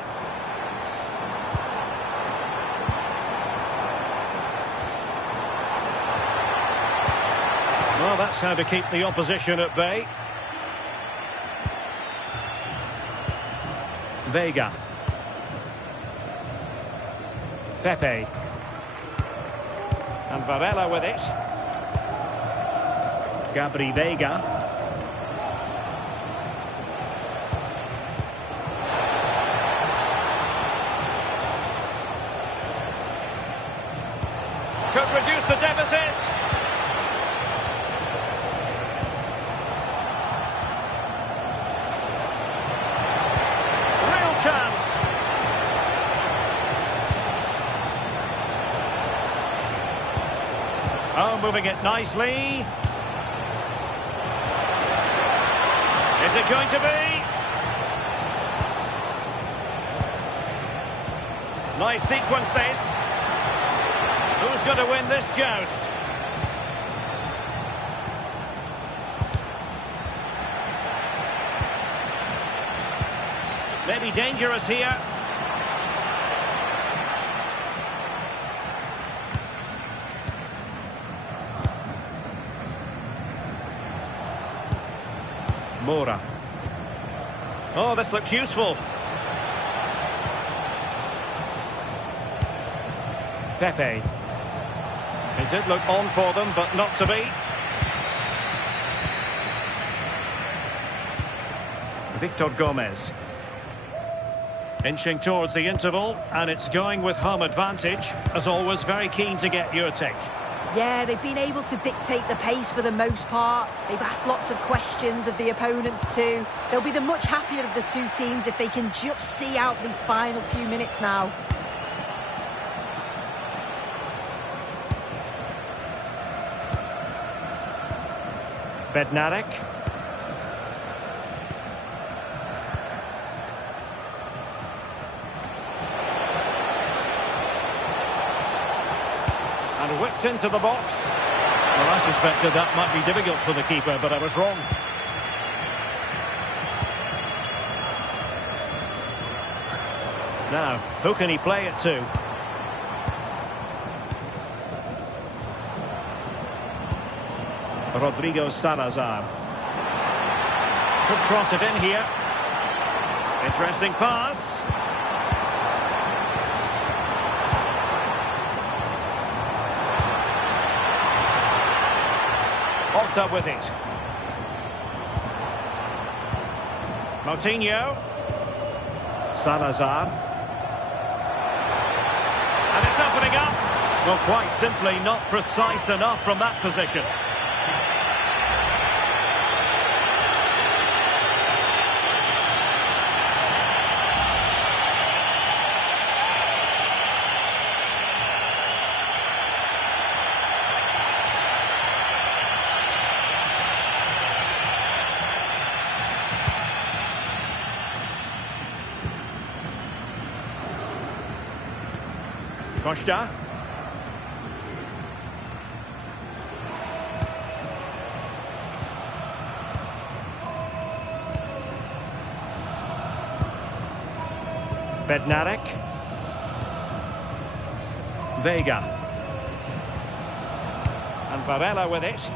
Well, that's how to keep the opposition at bay. Vega. Pepe. And Varela with it. Gabri Vega. Could reduce the deficit. Real chance. Oh, moving it nicely. Is it going to be? Nice sequence this. Who's going to win this joust? Maybe dangerous here. Mora. Oh, this looks useful. Pepe. It did look on for them, but not to be. Victor Gomez. Inching towards the interval, and it's going with home advantage. As always, very keen to get your take. Yeah, they've been able to dictate the pace for the most part. They've asked lots of questions of the opponents too. They'll be the much happier of the two teams if they can just see out these final few minutes now. Bednarek. And whipped into the box. Well, I suspected that might be difficult for the keeper, but I was wrong. Now, who can he play it to? Rodrigo Salazar. Could cross it in here. Interesting pass. Porto with it. Moutinho. Salazar. And it's opening up. Well, quite simply not precise enough from that position. Costa. Bednarek. Vega. And Varela with it.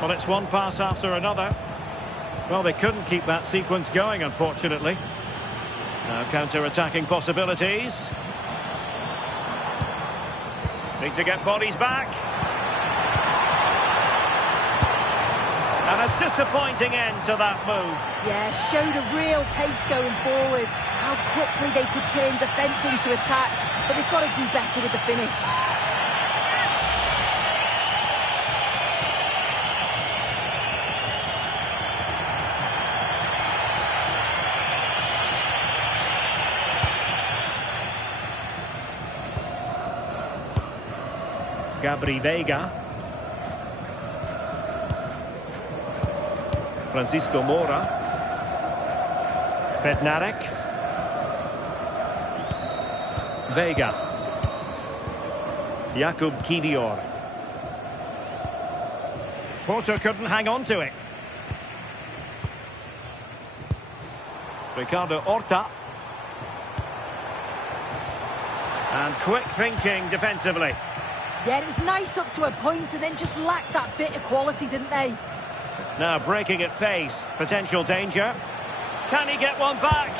Well, it's one pass after another. Well, they couldn't keep that sequence going, unfortunately. Now counter-attacking possibilities. Need to get bodies back. And a disappointing end to that move. Yeah, showed a real pace going forward. How quickly they could turn defence into attack. But they've got to do better with the finish. Gabri Vega. Francisco Mora. Bednarek. Vega. Jakub Kivior. Porto couldn't hang on to it. Ricardo Horta. And quick thinking defensively. Yeah, it was nice up to a point and then just lacked that bit of quality, didn't they? Now breaking at pace. Potential danger. Can he get one back?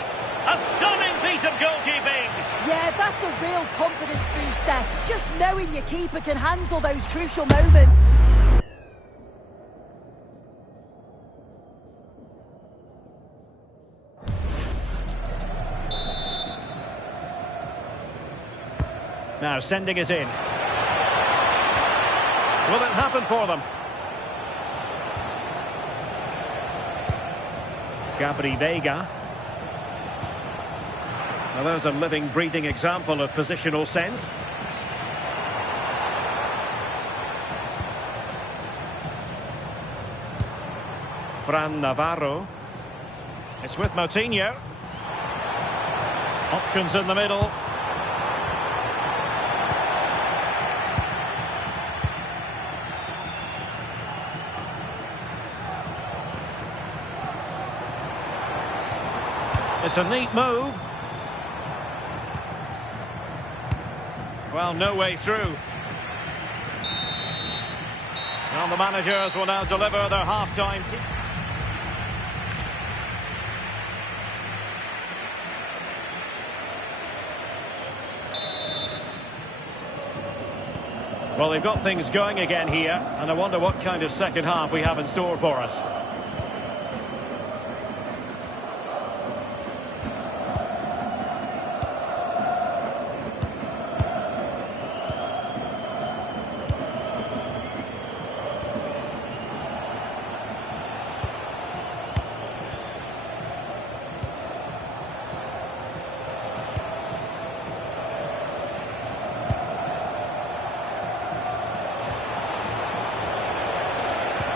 A stunning piece of goalkeeping. Yeah, that's a real confidence booster. Just knowing your keeper can handle those crucial moments. Now sending it in. Will it happen for them? Gabri Vega. Well, there's a living, breathing example of positional sense. Fran Navarro. It's with Moutinho. Options in the middle. It's a neat move. Well, no way through. Well, the managers will now deliver their half-time. Well, they've got things going again here, and I wonder what kind of second half we have in store for us.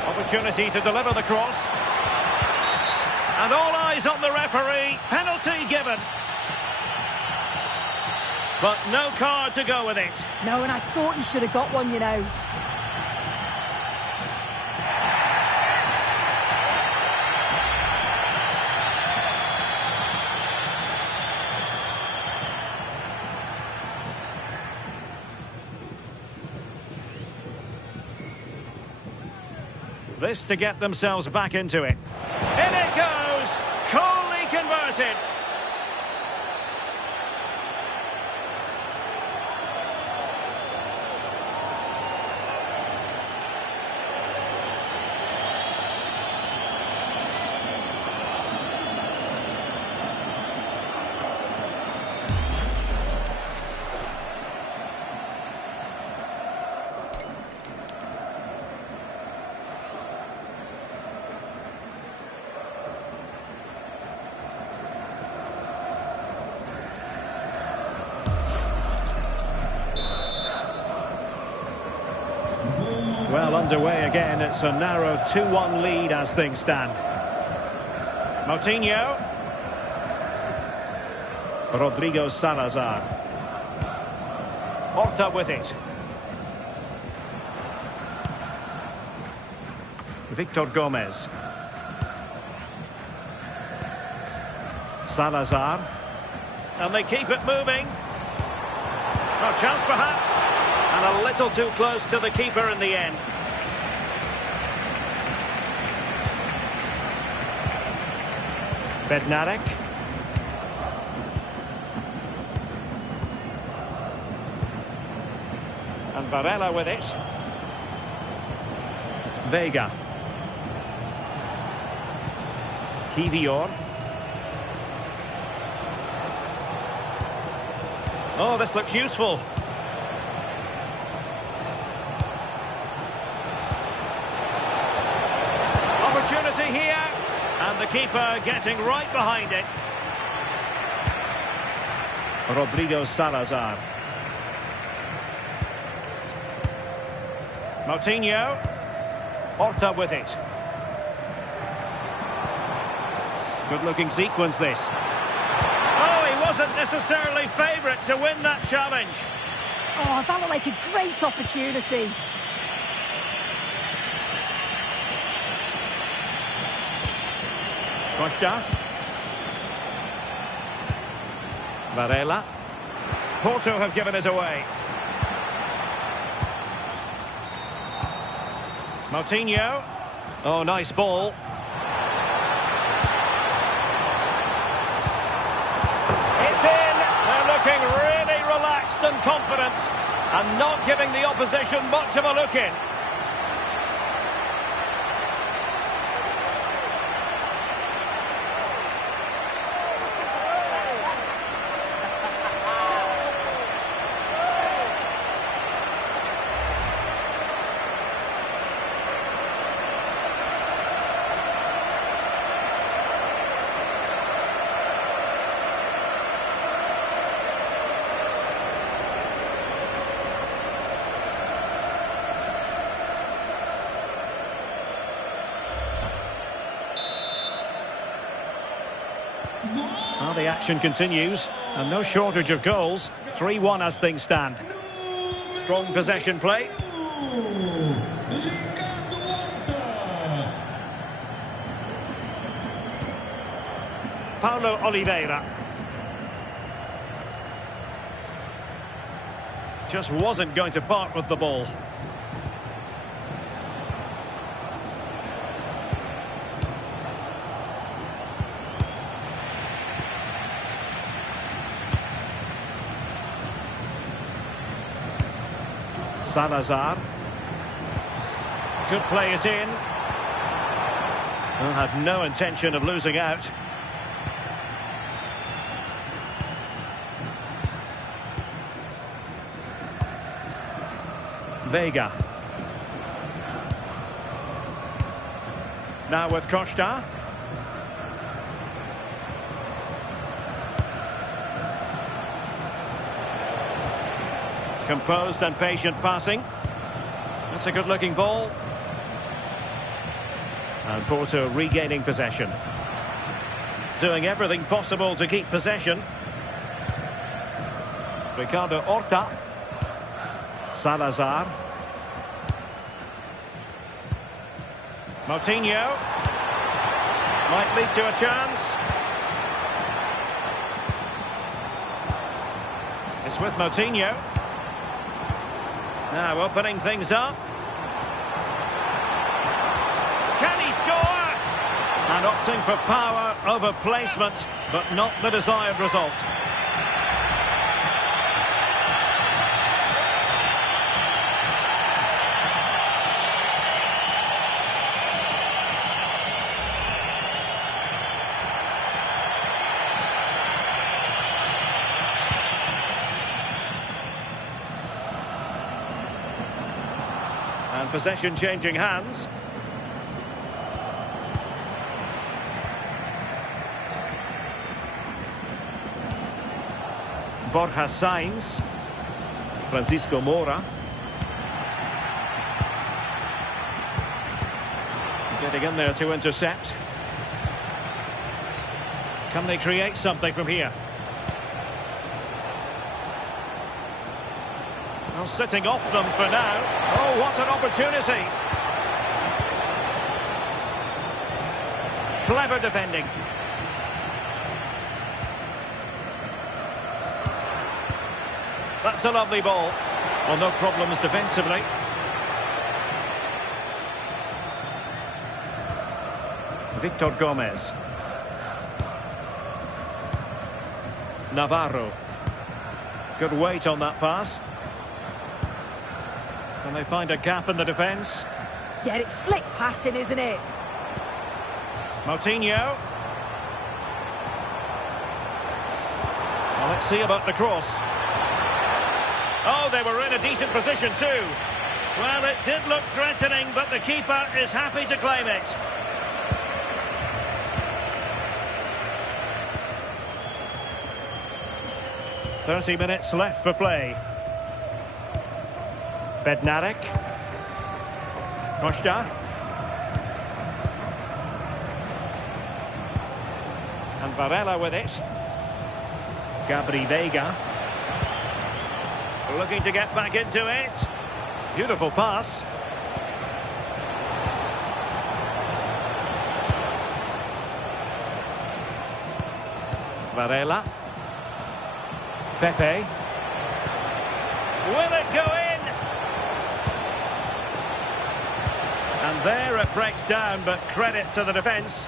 Opportunity to deliver the cross. And all eyes on the referee. Penalty given. But no card to go with it. No, and I thought he should have got one, you know. This to get themselves back into it. In it goes! Coolly converted. Well, underway again. It's a narrow 2-1 lead as things stand. Moutinho. Rodrigo Salazar. Porto with it. Victor Gomez. Salazar. And they keep it moving. No chance perhaps. And a little too close to the keeper in the end. Bednarek. And Varela with it. Vega. Kivior. Oh, this looks useful. Opportunity here. And the keeper getting right behind it. Rodrigo Salazar. Moutinho. Porto with it. Good-looking sequence, this. Oh, he wasn't necessarily favourite to win that challenge. Oh, that looked like a great opportunity. Costa. Varela. Porto have given us away. Moutinho. Oh, nice ball. It's in. They're looking really relaxed and confident and not giving the opposition much of a look in. The action continues, and no shortage of goals. 3-1 as things stand. Strong possession play. Paulo Oliveira. Just wasn't going to part with the ball. Salazar. Could play it in. Well, had no intention of losing out. Vega. Now with Costa. Composed and patient passing. That's a good-looking ball. And Porto regaining possession. Doing everything possible to keep possession. Ricardo Horta. Salazar. Moutinho. Might lead to a chance. It's with Moutinho. Now opening things up. Can he score? And opting for power over placement, but not the desired result. And possession changing hands. Borja Sainz. Francisco Moura. Getting in there to intercept. Can they create something from here? Well, sitting off them for now. Oh, what an opportunity. Clever defending. That's a lovely ball. Well, no problems defensively. Victor Gomez. Navarro. Good weight on that pass. Can they find a gap in the defence? Yeah, it's slick passing, isn't it? Moutinho. Well, let's see about the cross. Oh, they were in a decent position too. Well, it did look threatening, but the keeper is happy to claim it. "30 minutes left for play. Bednarek. Costa. And Varela with it. Gabri Vega. Looking to get back into it. Beautiful pass. Varela. Pepe. Will it go in? And there it breaks down, but credit to the defence.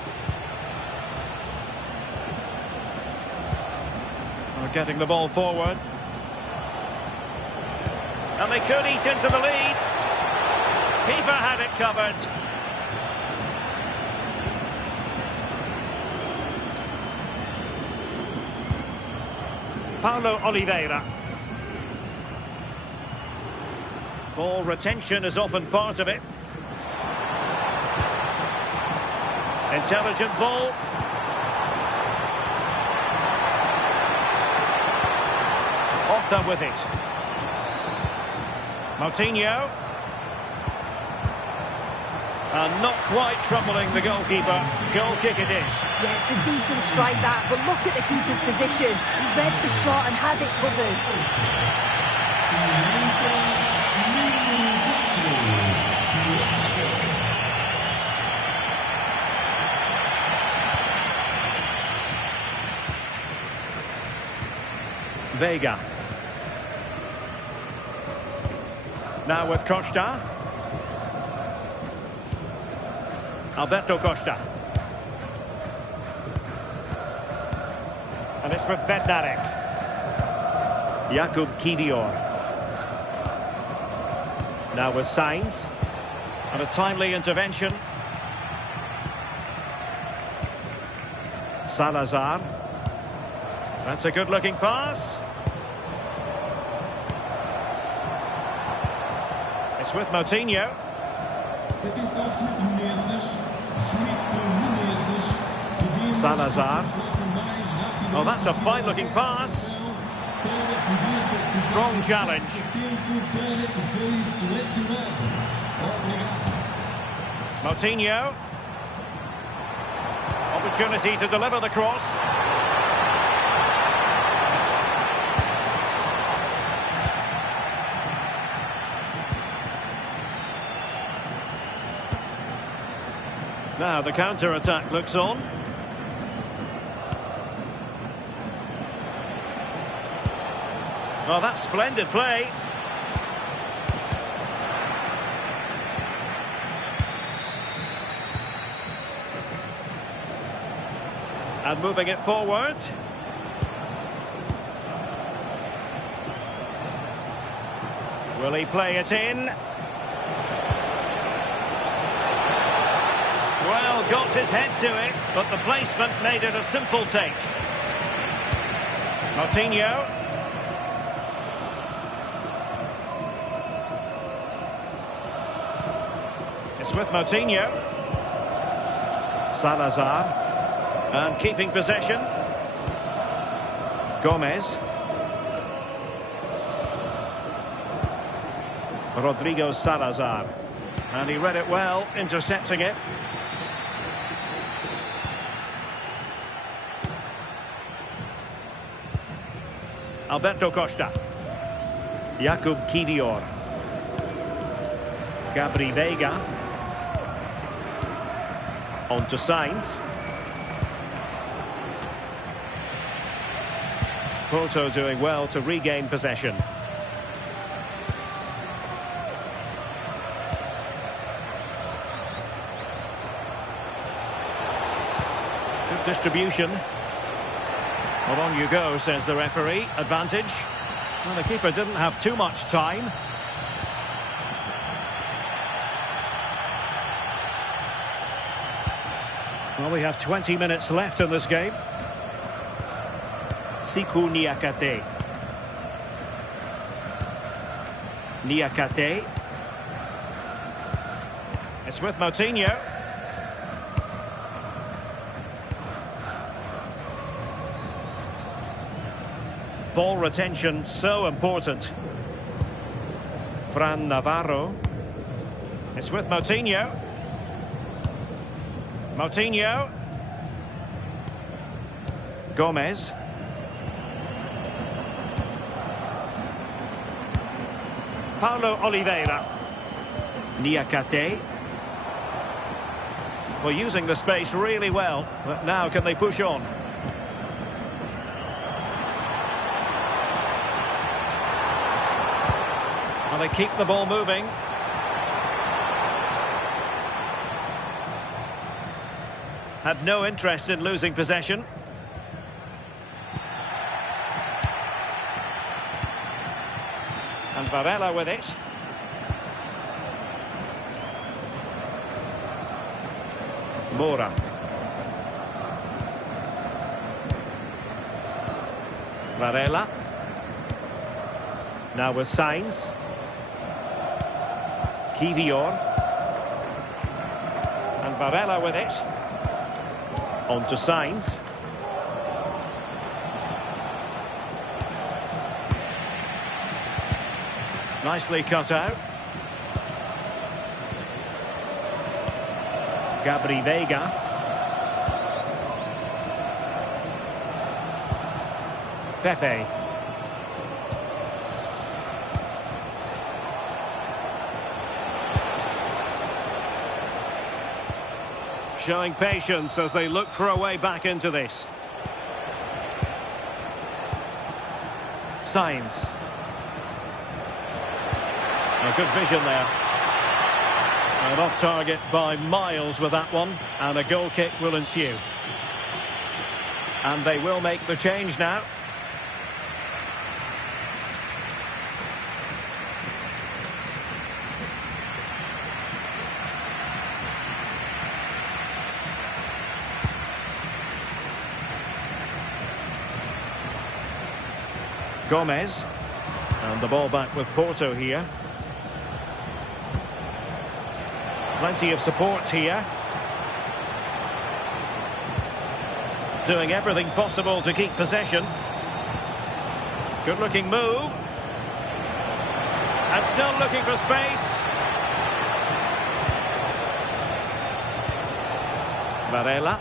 We're getting the ball forward. And they could eat into the lead. Keeper had it covered. Paulo Oliveira. Ball retention is often part of it. Intelligent ball. Horta with it. Moutinho. And not quite troubling the goalkeeper. Goal kick it is. Yeah, it's a decent strike that, but look at the keeper's position. He read the shot and had it covered. Vega. Now with Costa. Alberto Costa. And it's with Bednarek. Jakub Kivior. Now with Sainz. And a timely intervention. Salazar. That's a good-looking pass. It's with Moutinho. Salazar. Oh, that's a fine-looking pass. Strong challenge. Moutinho. Opportunity to deliver the cross. Now the counter-attack looks on. Oh, that's splendid play. And moving it forward. Will he play it in? Well, got his head to it, but the placement made it a simple take. Moutinho. It's with Moutinho. Salazar. And keeping possession. Gomez. Rodrigo Salazar. And he read it well, intercepting it. Alberto Costa. Jakub Kivior. Gabri Vega. On to Sainz. Porto doing well to regain possession. Good distribution. Well, on you go, says the referee. Advantage. Well, the keeper didn't have too much time. Well, we have 20 minutes left in this game. Siku Niakate. Niakate. It's with Moutinho. Ball retention so important. Fran Navarro. It's with Moutinho. Moutinho. Gomez. Paulo Oliveira. Niakate. Well, using the space really well, but now can they push on? Well, they keep the ball moving. Had no interest in losing possession. And Varela with it. Moura. Varela. Now with Sainz. Kivior. And Varela with it. On to Sainz. Nicely cut out. Gabri Vega. Pepe. Showing patience as they look for a way back into this. Signs. A good vision there. And off target by miles with that one. And a goal kick will ensue. And they will make the change now. Gomez. And the ball back with Porto here. Plenty of support here. Doing everything possible to keep possession. Good looking move. And still looking for space. Varela.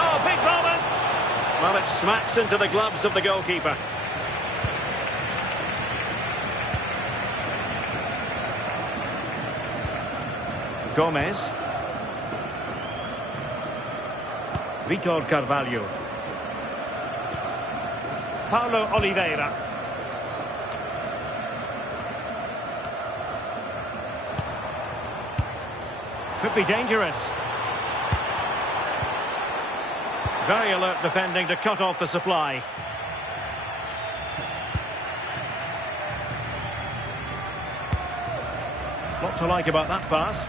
Oh, big moment! Well, it smacks into the gloves of the goalkeeper. Gomez. Vitor Carvalho. Paulo Oliveira. Could be dangerous. Very alert defending to cut off the supply. Lot to like about that pass.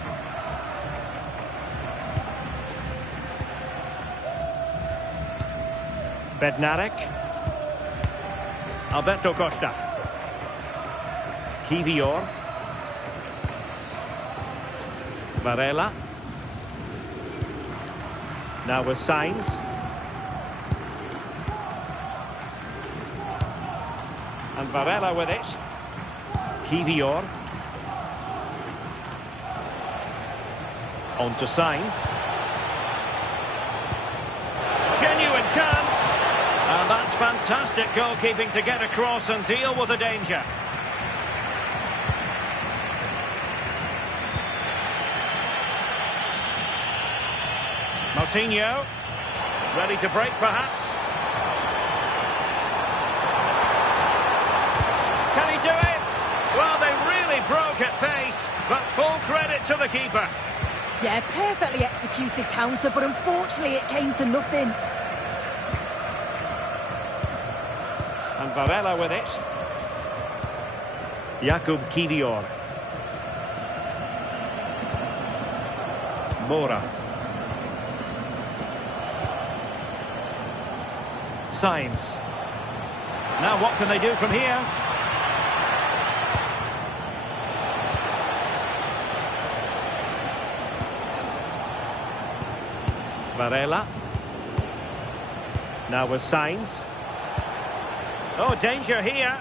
Bednarek. Alberto Costa. Kivior. Varela. Now with Signs. And Varela with it. Kivior. On to Signs. Genuine chance. And that's fantastic goalkeeping to get across and deal with the danger. Moutinho. Ready to break perhaps. Can he do it? Well, they really broke at pace, but full credit to the keeper. Yeah, perfectly executed counter, but unfortunately it came to nothing. And Varela with it. Jakub Kivior. Mora. Signs. Now what can they do from here? Varela. Now with Signs. Oh, danger here.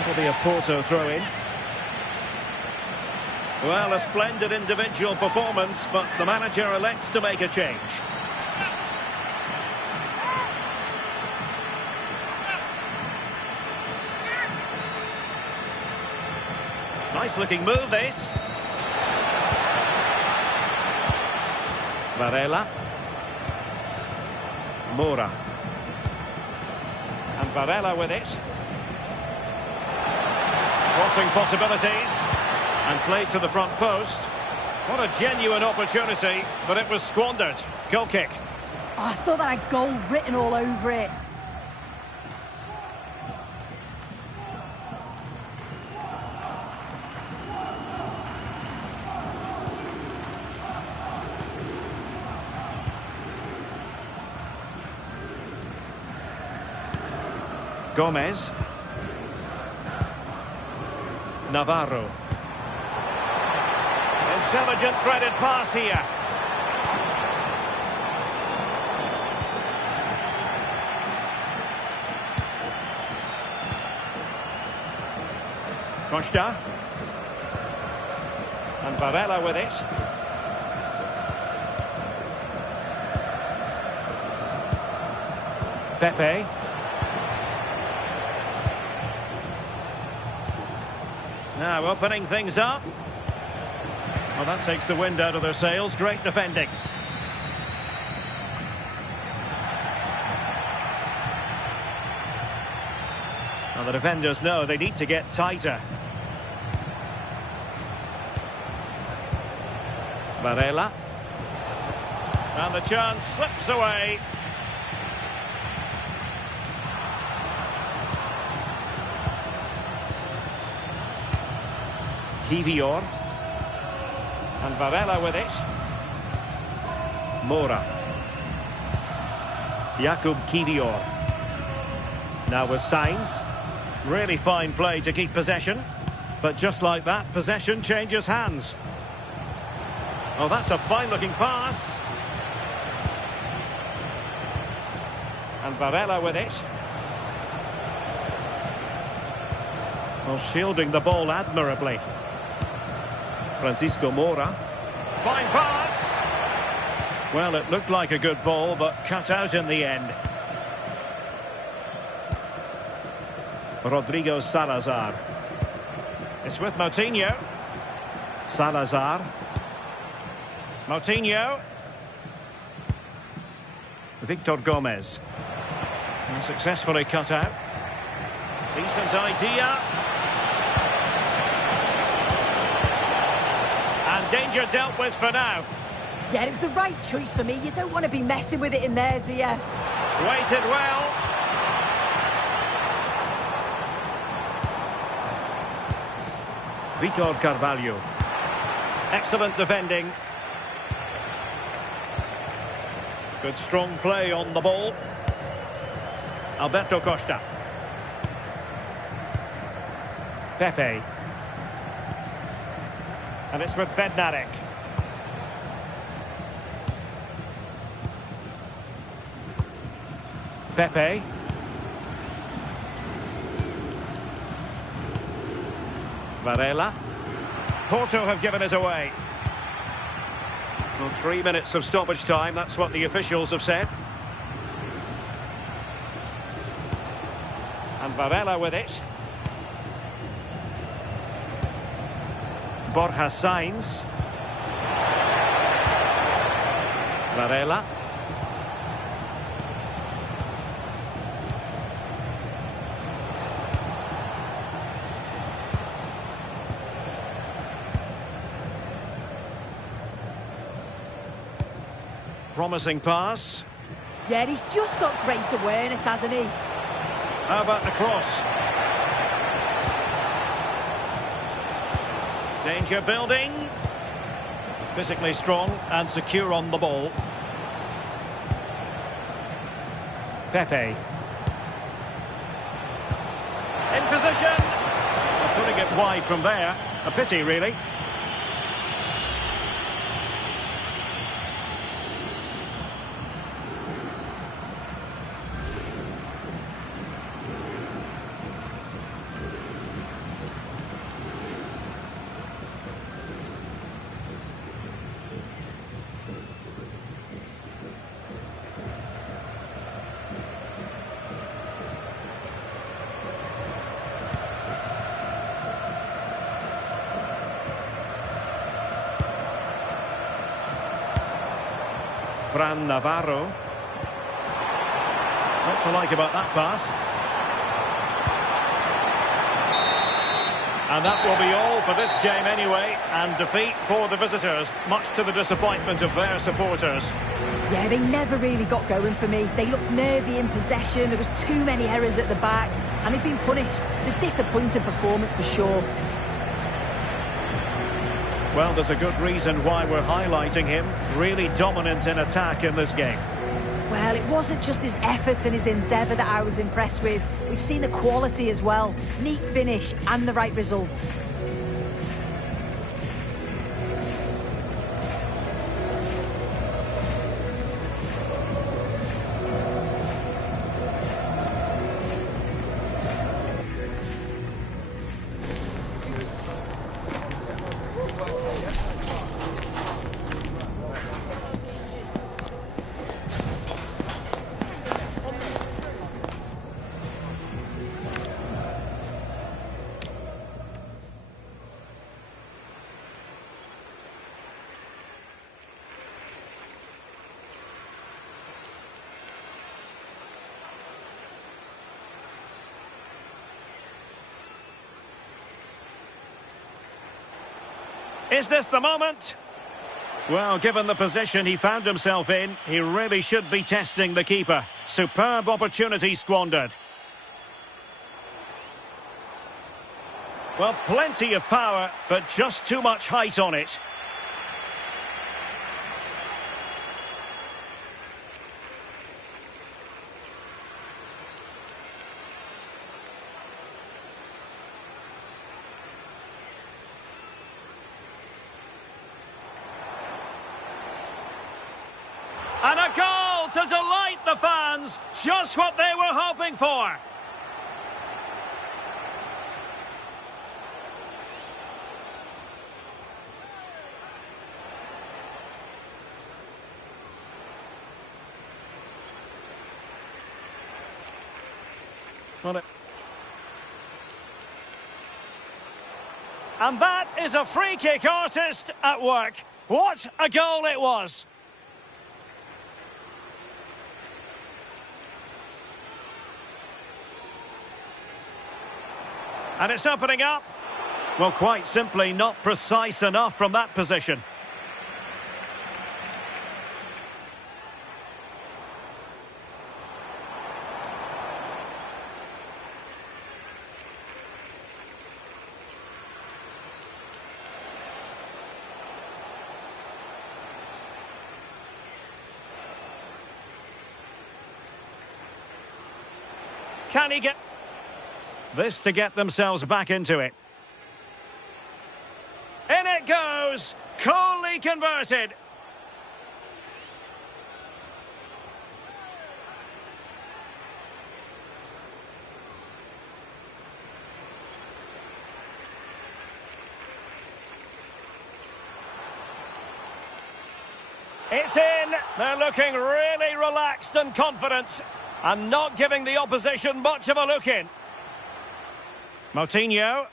It'll be a Porto throw-in. Well, a splendid individual performance, but the manager elects to make a change. Nice-looking move, this. Varela. Mora. And Varela with it. Crossing possibilities. And played to the front post. What a genuine opportunity, but it was squandered. Goal kick. Oh, I thought that had goal written all over it. Gomez. Navarro. Intelligent threaded pass here. Costa. And Varela with it. Pepe. Now opening things up. Well, that takes the wind out of their sails. Great defending. Well, the defenders know they need to get tighter. Varela. And the chance slips away. Kivior. And Varela with it. Mora. Jakub Kivior. Now with Sainz. Really fine play to keep possession. But just like that, possession changes hands. Oh, that's a fine-looking pass. And Varela with it. Well, shielding the ball admirably. Francisco Mora. Fine pass. Well, it looked like a good ball, but cut out in the end. Rodrigo Salazar. It's with Moutinho. Salazar. Moutinho. Victor Gomez. And successfully cut out. Decent idea. And danger dealt with for now. Yeah, it was the right choice for me. You don't want to be messing with it in there, do you? Waited well. Vitor Carvalho. Excellent defending. Good strong play on the ball. Alberto Costa. Pepe. And it's with Bednarek. Pepe. Varela. Porto have given us away. Well, 3 minutes of stoppage time, that's what the officials have said. And Varela with it. Borja Sainz. Varela. Promising pass. Yeah, he's just got great awareness, hasn't he? How about the cross? Danger building. Physically strong and secure on the ball. Pepe. In position. Well, putting it wide from there. A pity, really. Fran Navarro. What to like about that pass? And that will be all for this game anyway. And defeat for the visitors, much to the disappointment of their supporters. Yeah, they never really got going for me. They looked nervy in possession. There was too many errors at the back. And they've been punished. It's a disappointing performance for sure. Well, there's a good reason why we're highlighting him. Really dominant in attack in this game. Well, it wasn't just his effort and his endeavour that I was impressed with. We've seen the quality as well. Neat finish and the right result. Is this the moment? Well, given the position he found himself in, he really should be testing the keeper. Superb opportunity squandered. Well, plenty of power, but just too much height on it. And a goal to delight the fans. Just what they were hoping for. And that is a free kick artist at work. What a goal it was. And it's opening up. Well, quite simply not precise enough from that position. Can he get this to get themselves back into it? In it goes! Coolly converted! It's in! They're looking really relaxed and confident, and not giving the opposition much of a look in. Moutinho.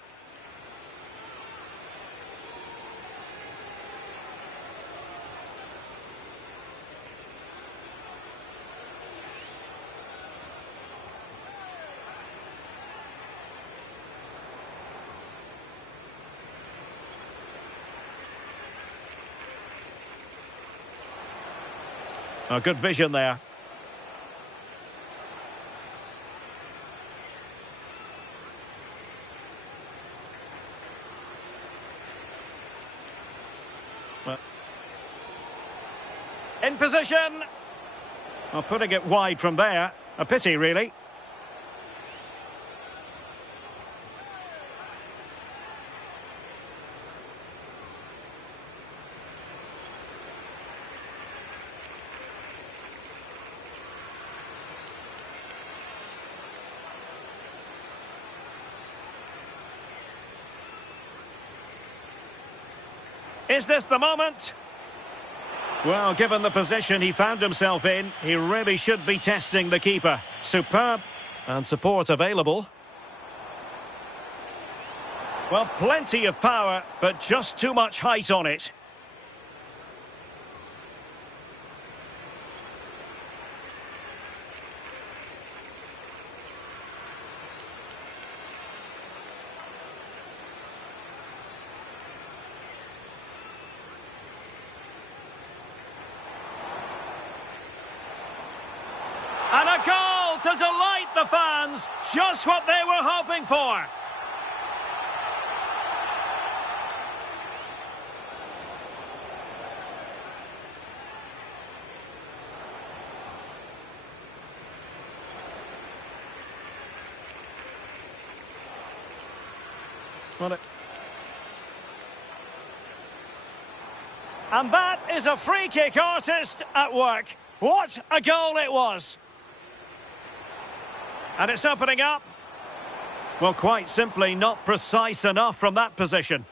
Oh, good vision there. In position. Well, putting it wide from there. A pity, really. Is this the moment? Well, given the position he found himself in, he really should be testing the keeper. Superb. And support available. Well, plenty of power, but just too much height on it. And a goal to delight the fans. Just what they were hoping for. And that is a free kick artist at work. What a goal it was. And it's opening up. Well, quite simply not precise enough from that position.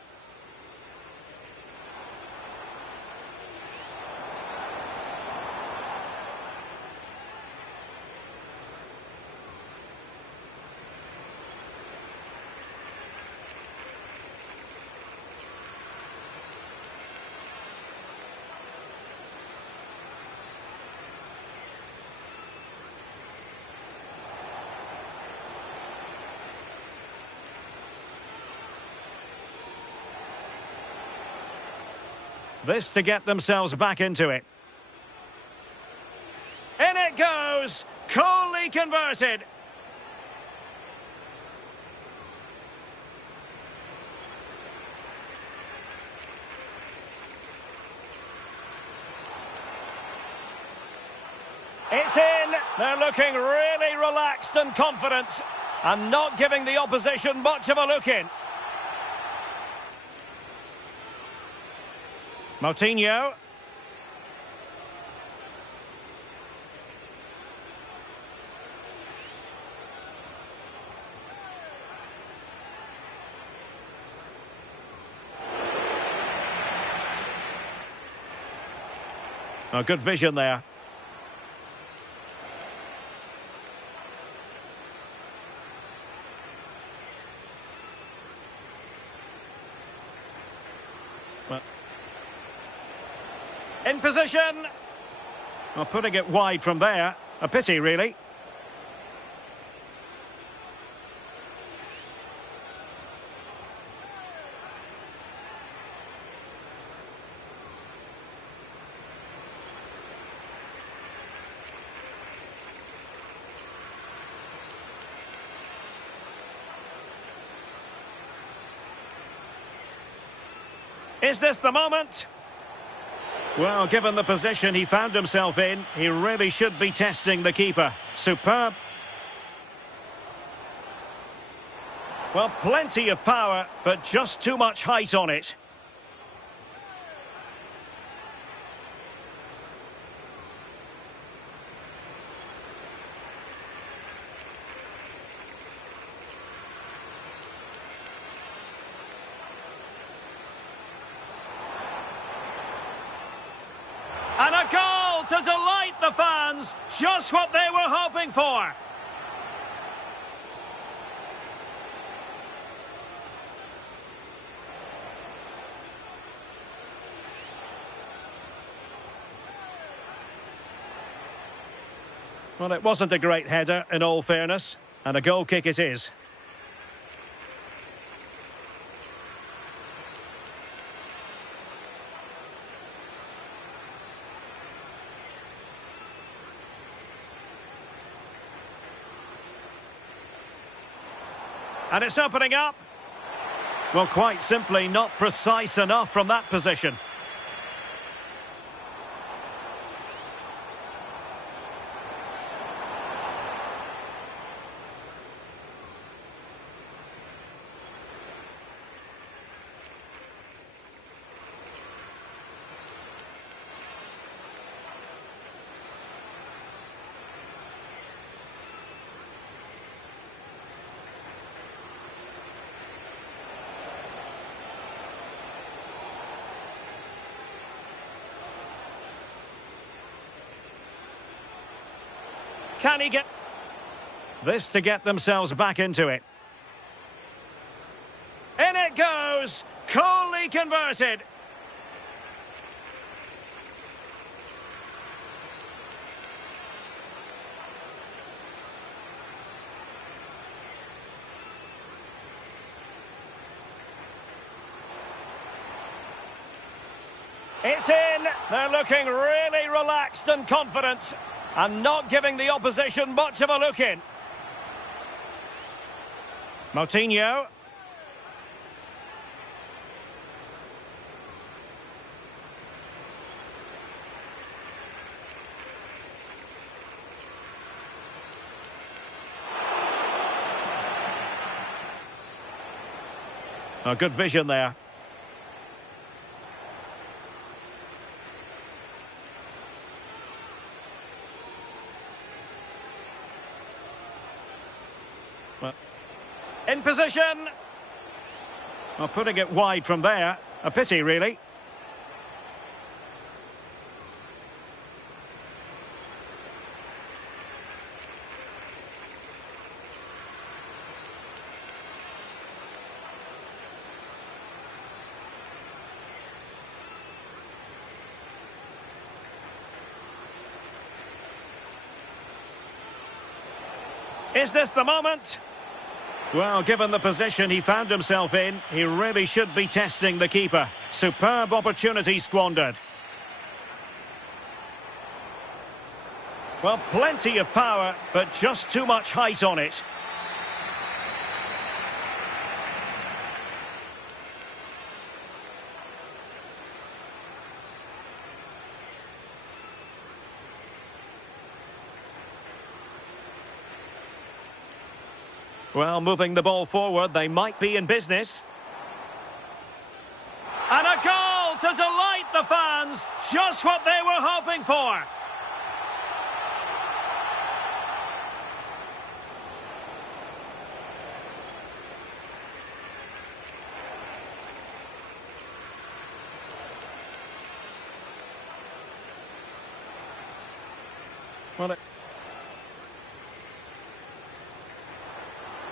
This to get themselves back into it. In it goes! Coolly converted! It's in! They're looking really relaxed and confident and not giving the opposition much of a look in. Moutinho. Oh, good vision there. In position. Well, putting it wide from there. A pity, really. Is this the moment? Well, given the position he found himself in, he really should be testing the keeper. Superb. Well, plenty of power, but just too much height on it. And a goal to delight the fans. Just what they were hoping for. Well, it wasn't a great header, in all fairness. And a goal kick it is. And it's opening up. Well, quite simply not precise enough from that position. Can he get this to get themselves back into it? In it goes! Coolly converted! It's in! They're looking really relaxed and confident. And not giving the opposition much of a look in. Moutinho. Oh, good vision there. In position. Well, putting it wide from there. A pity, really. Is this the moment? Well, given the position he found himself in, he really should be testing the keeper. Superb opportunity squandered. Well, plenty of power, but just too much height on it. Well, moving the ball forward, they might be in business. And a goal to delight the fans. Just what they were hoping for.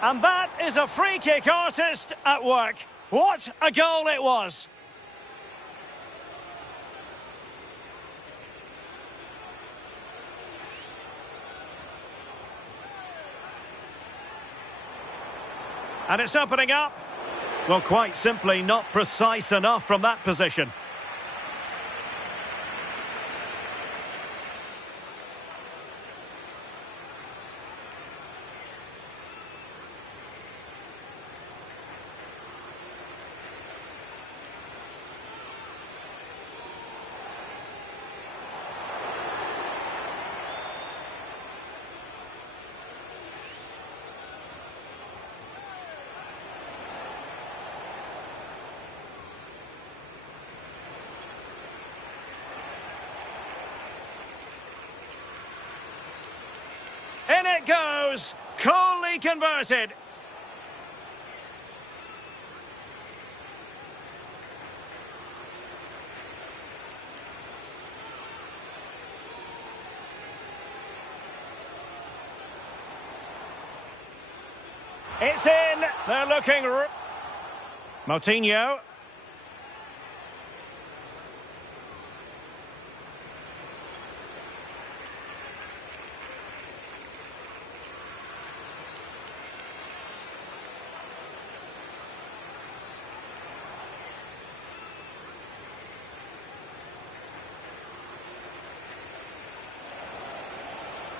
And that is a free kick artist at work. What a goal it was. And it's opening up. Well, quite simply not precise enough from that position. In it goes, coolly converted. It's in, they're looking... Moutinho.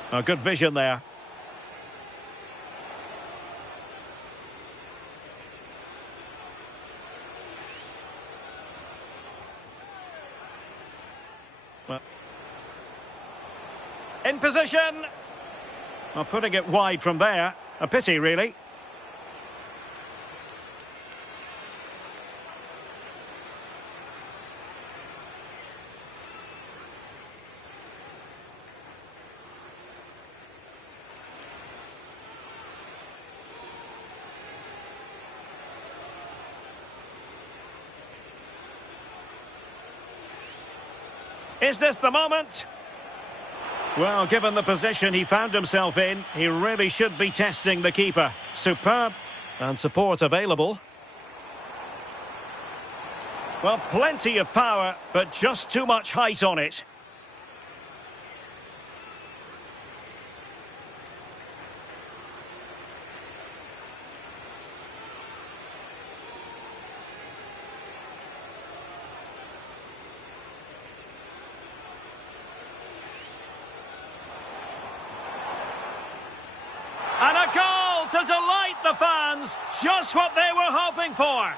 Oh, good vision there. Well, in position. Well, putting it wide from there. A pity, really. Is this the moment? Well, given the position he found himself in, he really should be testing the keeper. Superb. And support available. Well, plenty of power, but just too much height on it. And a goal to delight the fans. Just what they were hoping for.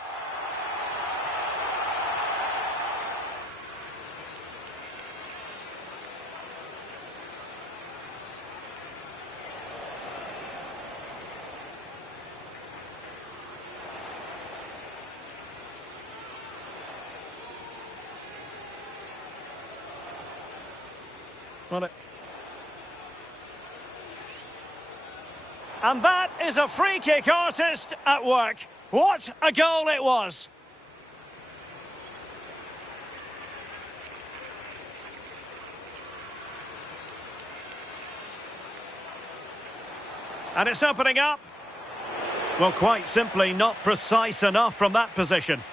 And that is a free kick artist at work. What a goal it was. And it's opening up. Well, quite simply not precise enough from that position.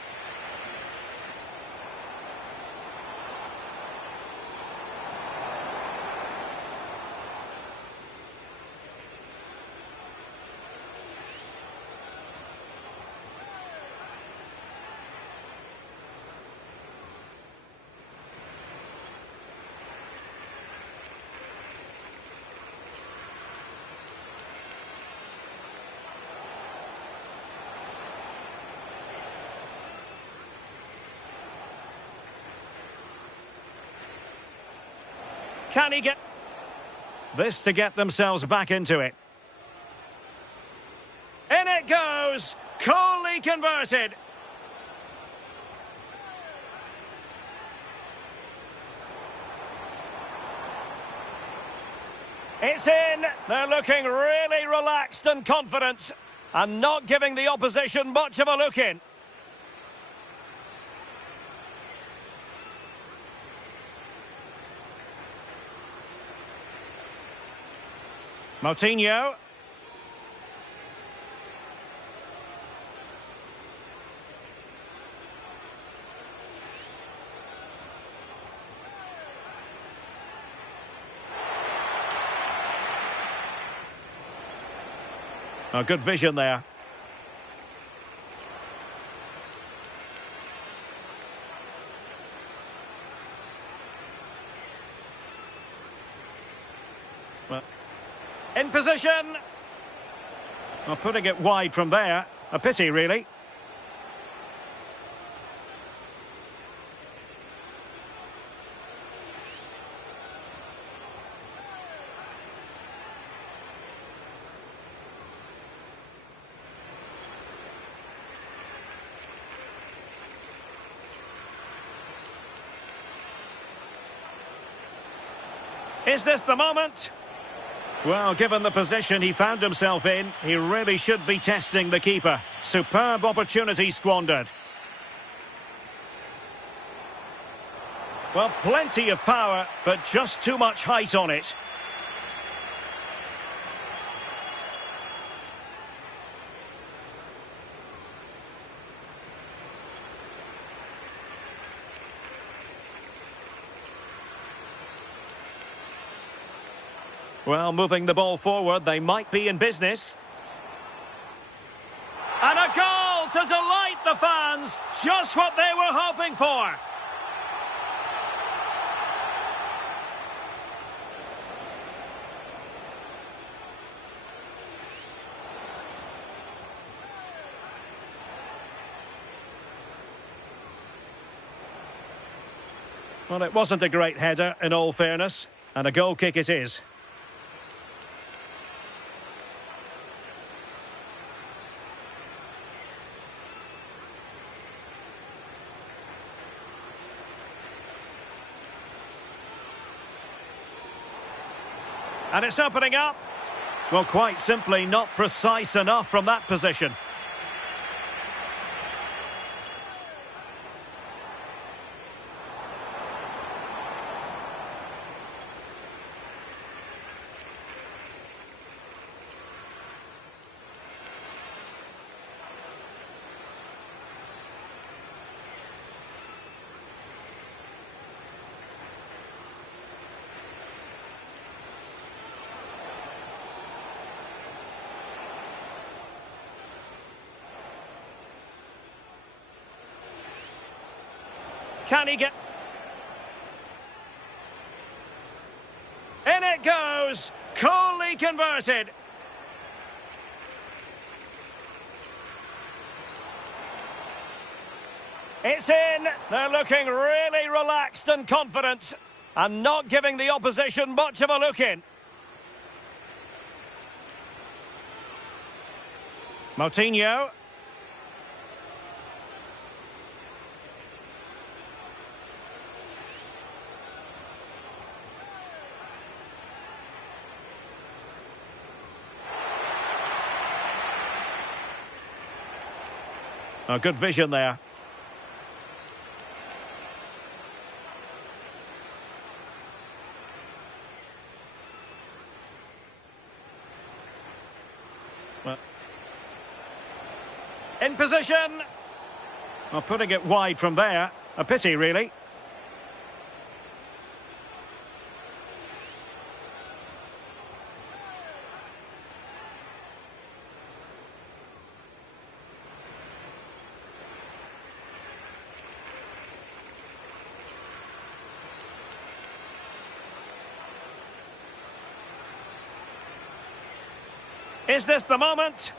Can he get this to get themselves back into it? In it goes! Coolly converted! It's in! They're looking really relaxed and confident and not giving the opposition much of a look in. Moutinho. Oh, good vision there. Well, in position. Well, putting it wide from there. A pity, really. Is this the moment? Well, given the position he found himself in, he really should be testing the keeper. Superb opportunity squandered. Well, plenty of power, but just too much height on it. Well, moving the ball forward, they might be in business. And a goal to delight the fans. Just what they were hoping for. Well, it wasn't a great header, in all fairness. And a goal kick it is. And it's opening up. Well, quite simply not precise enough from that position. Can he get... In it goes! Coolly converted! It's in! They're looking really relaxed and confident and not giving the opposition much of a look in. Moutinho. Oh, good vision there. Well, in position. Well, putting it wide from there. A pity, really. Is this the moment?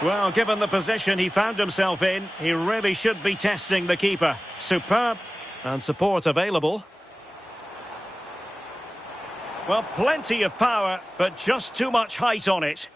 Well, given the position he found himself in, he really should be testing the keeper. Superb. And support available. Well, plenty of power, but just too much height on it.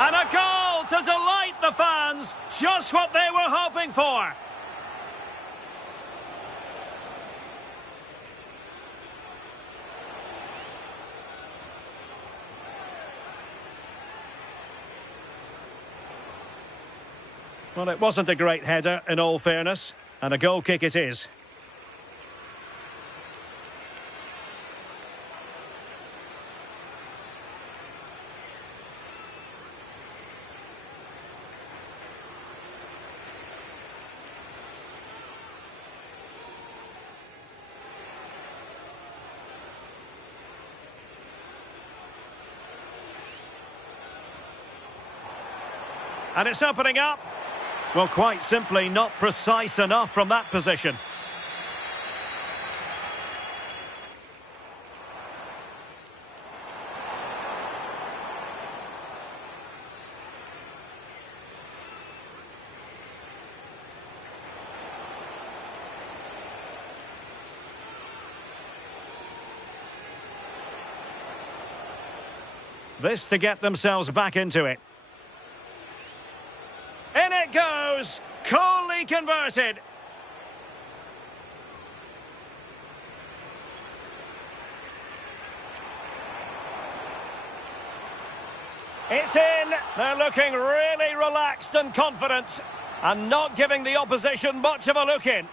And a goal to delight the fans. Just what they were hoping for. Well, it wasn't a great header, in all fairness. And a goal kick it is. And it's opening up. Well, quite simply not precise enough from that position. This to get themselves back into it. In it goes! Coolly converted! It's in! They're looking really relaxed and confident, and not giving the opposition much of a look in.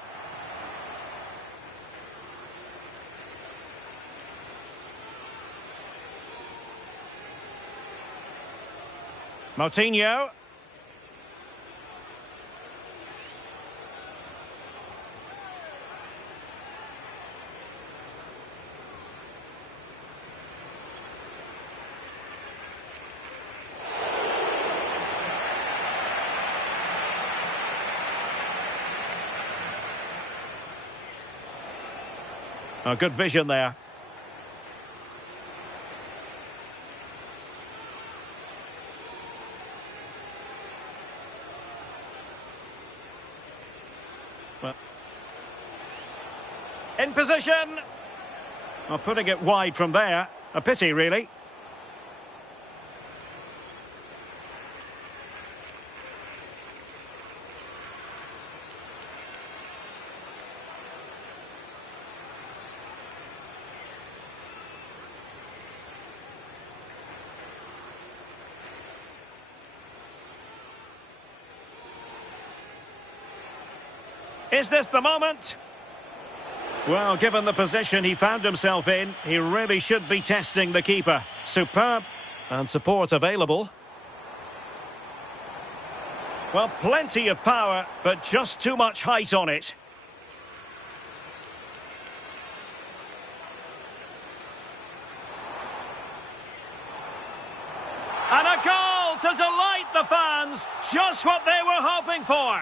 Moutinho. Oh, good vision there. Well, in position. Well, putting it wide from there. A pity, really. Is this the moment? Well, given the position he found himself in, he really should be testing the keeper. Superb. And support available. Well, plenty of power, but just too much height on it. And a goal to delight the fans. Just what they were hoping for.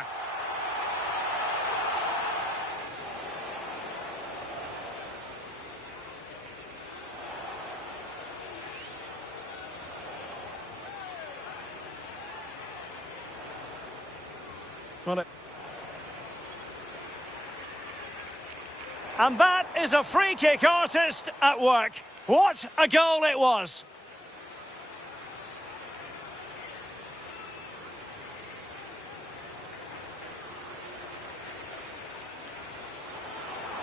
And that is a free kick artist at work. What a goal it was!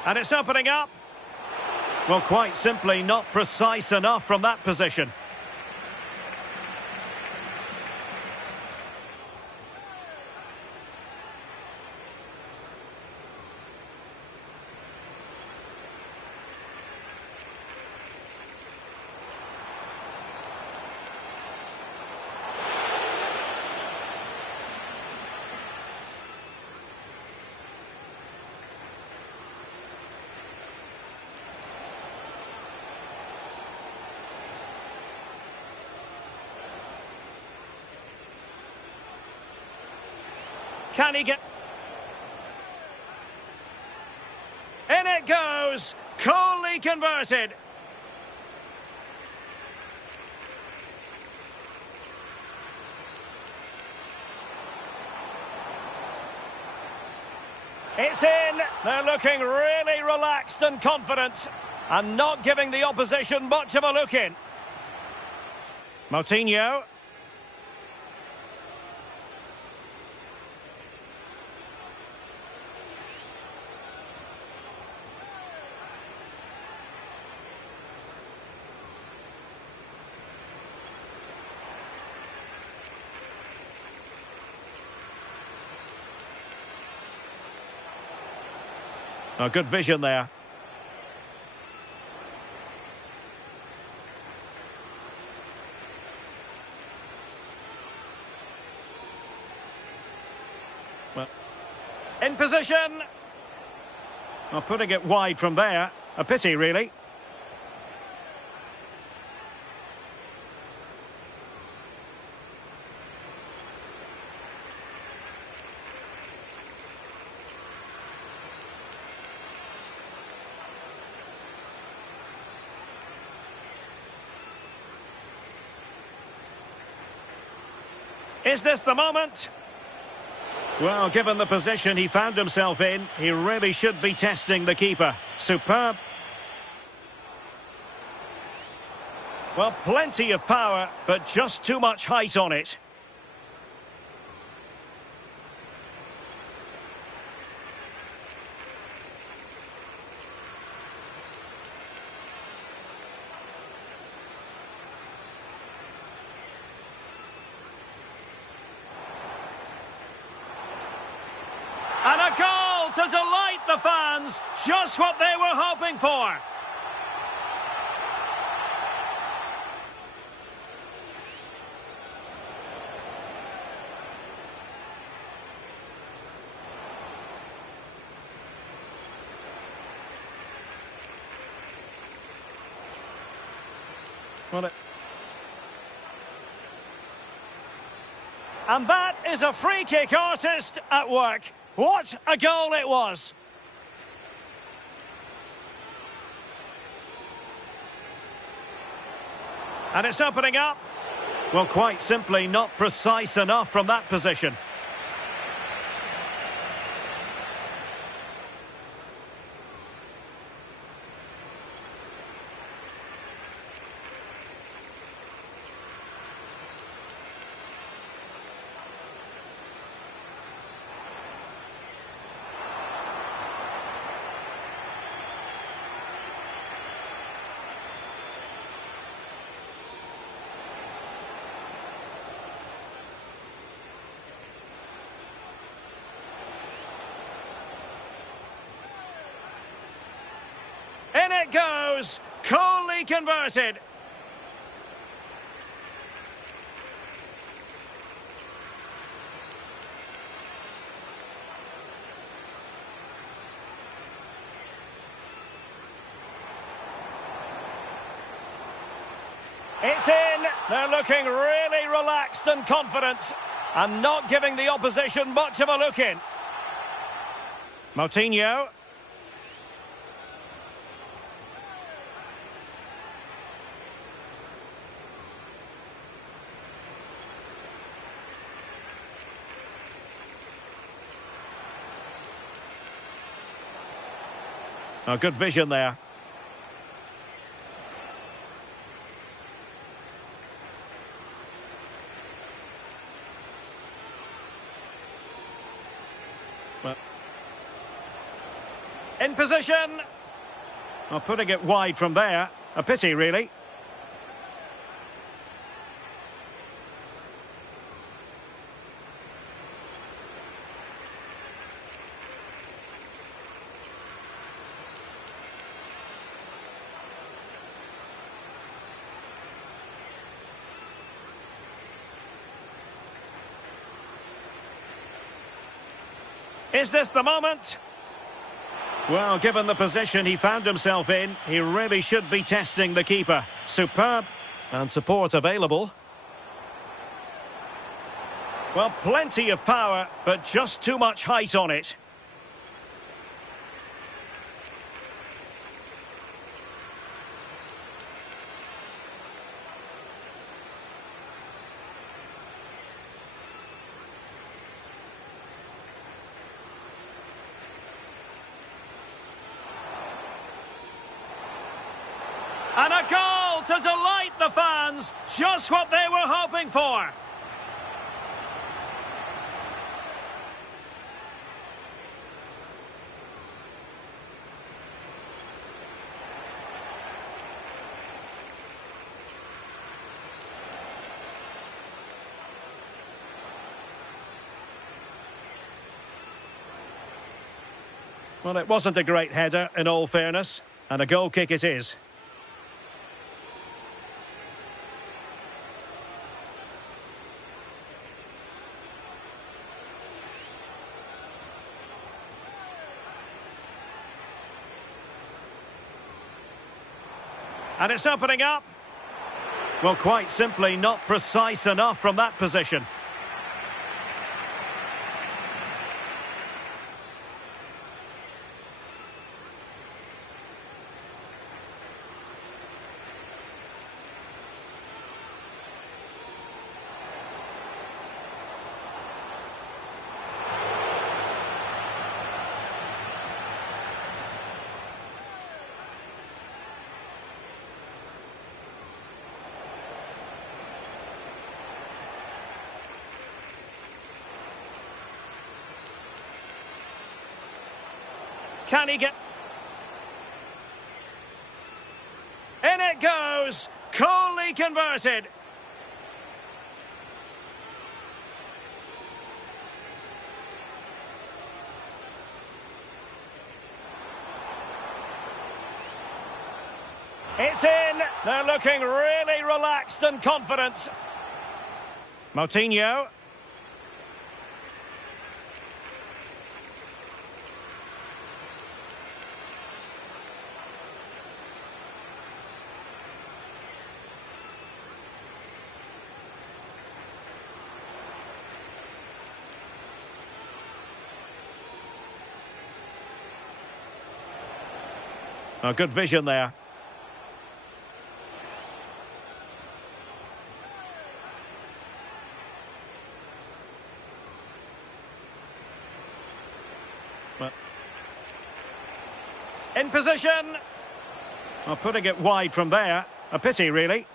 And it's opening up. Well, quite simply not precise enough from that position. Can he get... it goes! Coolly converted! It's in! They're looking really relaxed and confident, and not giving the opposition much of a look in. Moutinho. Oh, good vision there. Well, in position. Well, putting it wide from there. A pity, really. Is this the moment? Well, given the position he found himself in, he really should be testing the keeper. Superb. Well, plenty of power, but just too much height on it. And a goal to delight the fans. Just what they were hoping for. And that is a free kick artist at work. What a goal it was! And it's opening up. Well, quite simply not precise enough from that position. In it goes, coolly converted. It's in. They're looking really relaxed and confident, and not giving the opposition much of a look in. Moutinho. Oh, good vision there. Well, in position. Well, putting it wide from there. A pity, really. Is this the moment? Well, given the position he found himself in, he really should be testing the keeper. Superb. And support available. Well, plenty of power, but just too much height on it. And a goal to delight the fans. Just what they were hoping for. Well, it wasn't a great header, in all fairness, and a goal kick it is. And it's opening up. Well, quite simply, not precise enough from that position. Can he get... In it goes! Coolly converted! It's in! They're looking really relaxed and confident. Moutinho. Oh, good vision there. In position. Well, putting it wide from there. A pity, really.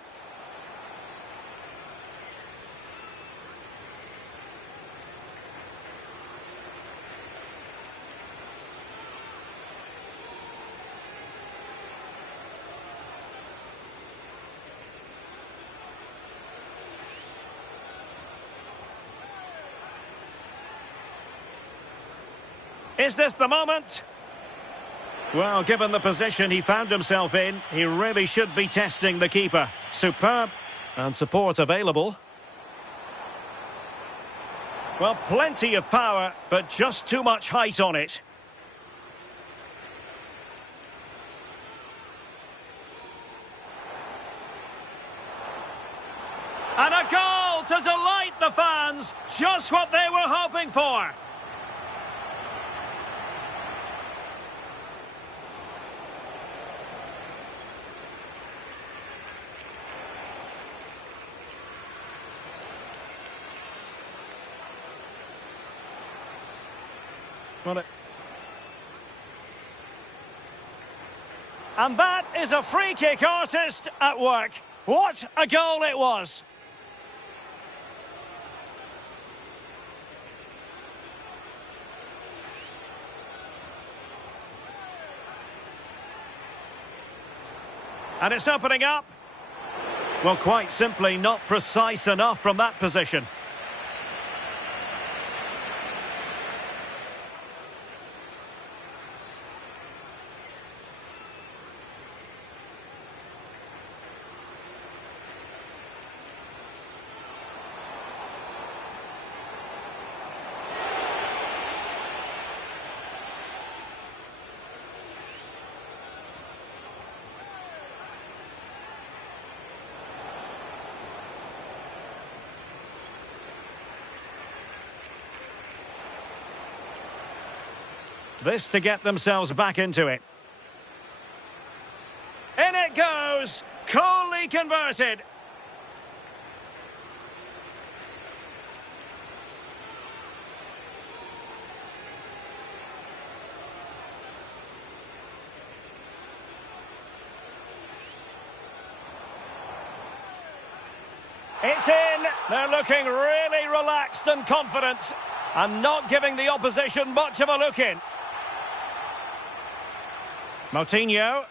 Is this the moment? Well, given the position he found himself in, he really should be testing the keeper. Superb. And support available. Well, plenty of power, but just too much height on it. And a goal to delight the fans. Just what they were hoping for. And that is a free kick artist at work. What a goal it was! And it's opening up. Well, quite simply not precise enough from that position. This to get themselves back into it. In it goes! Coolly converted! It's in. They're looking really relaxed and confident and not giving the opposition much of a look in. Moutinho.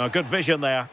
Oh, good vision there.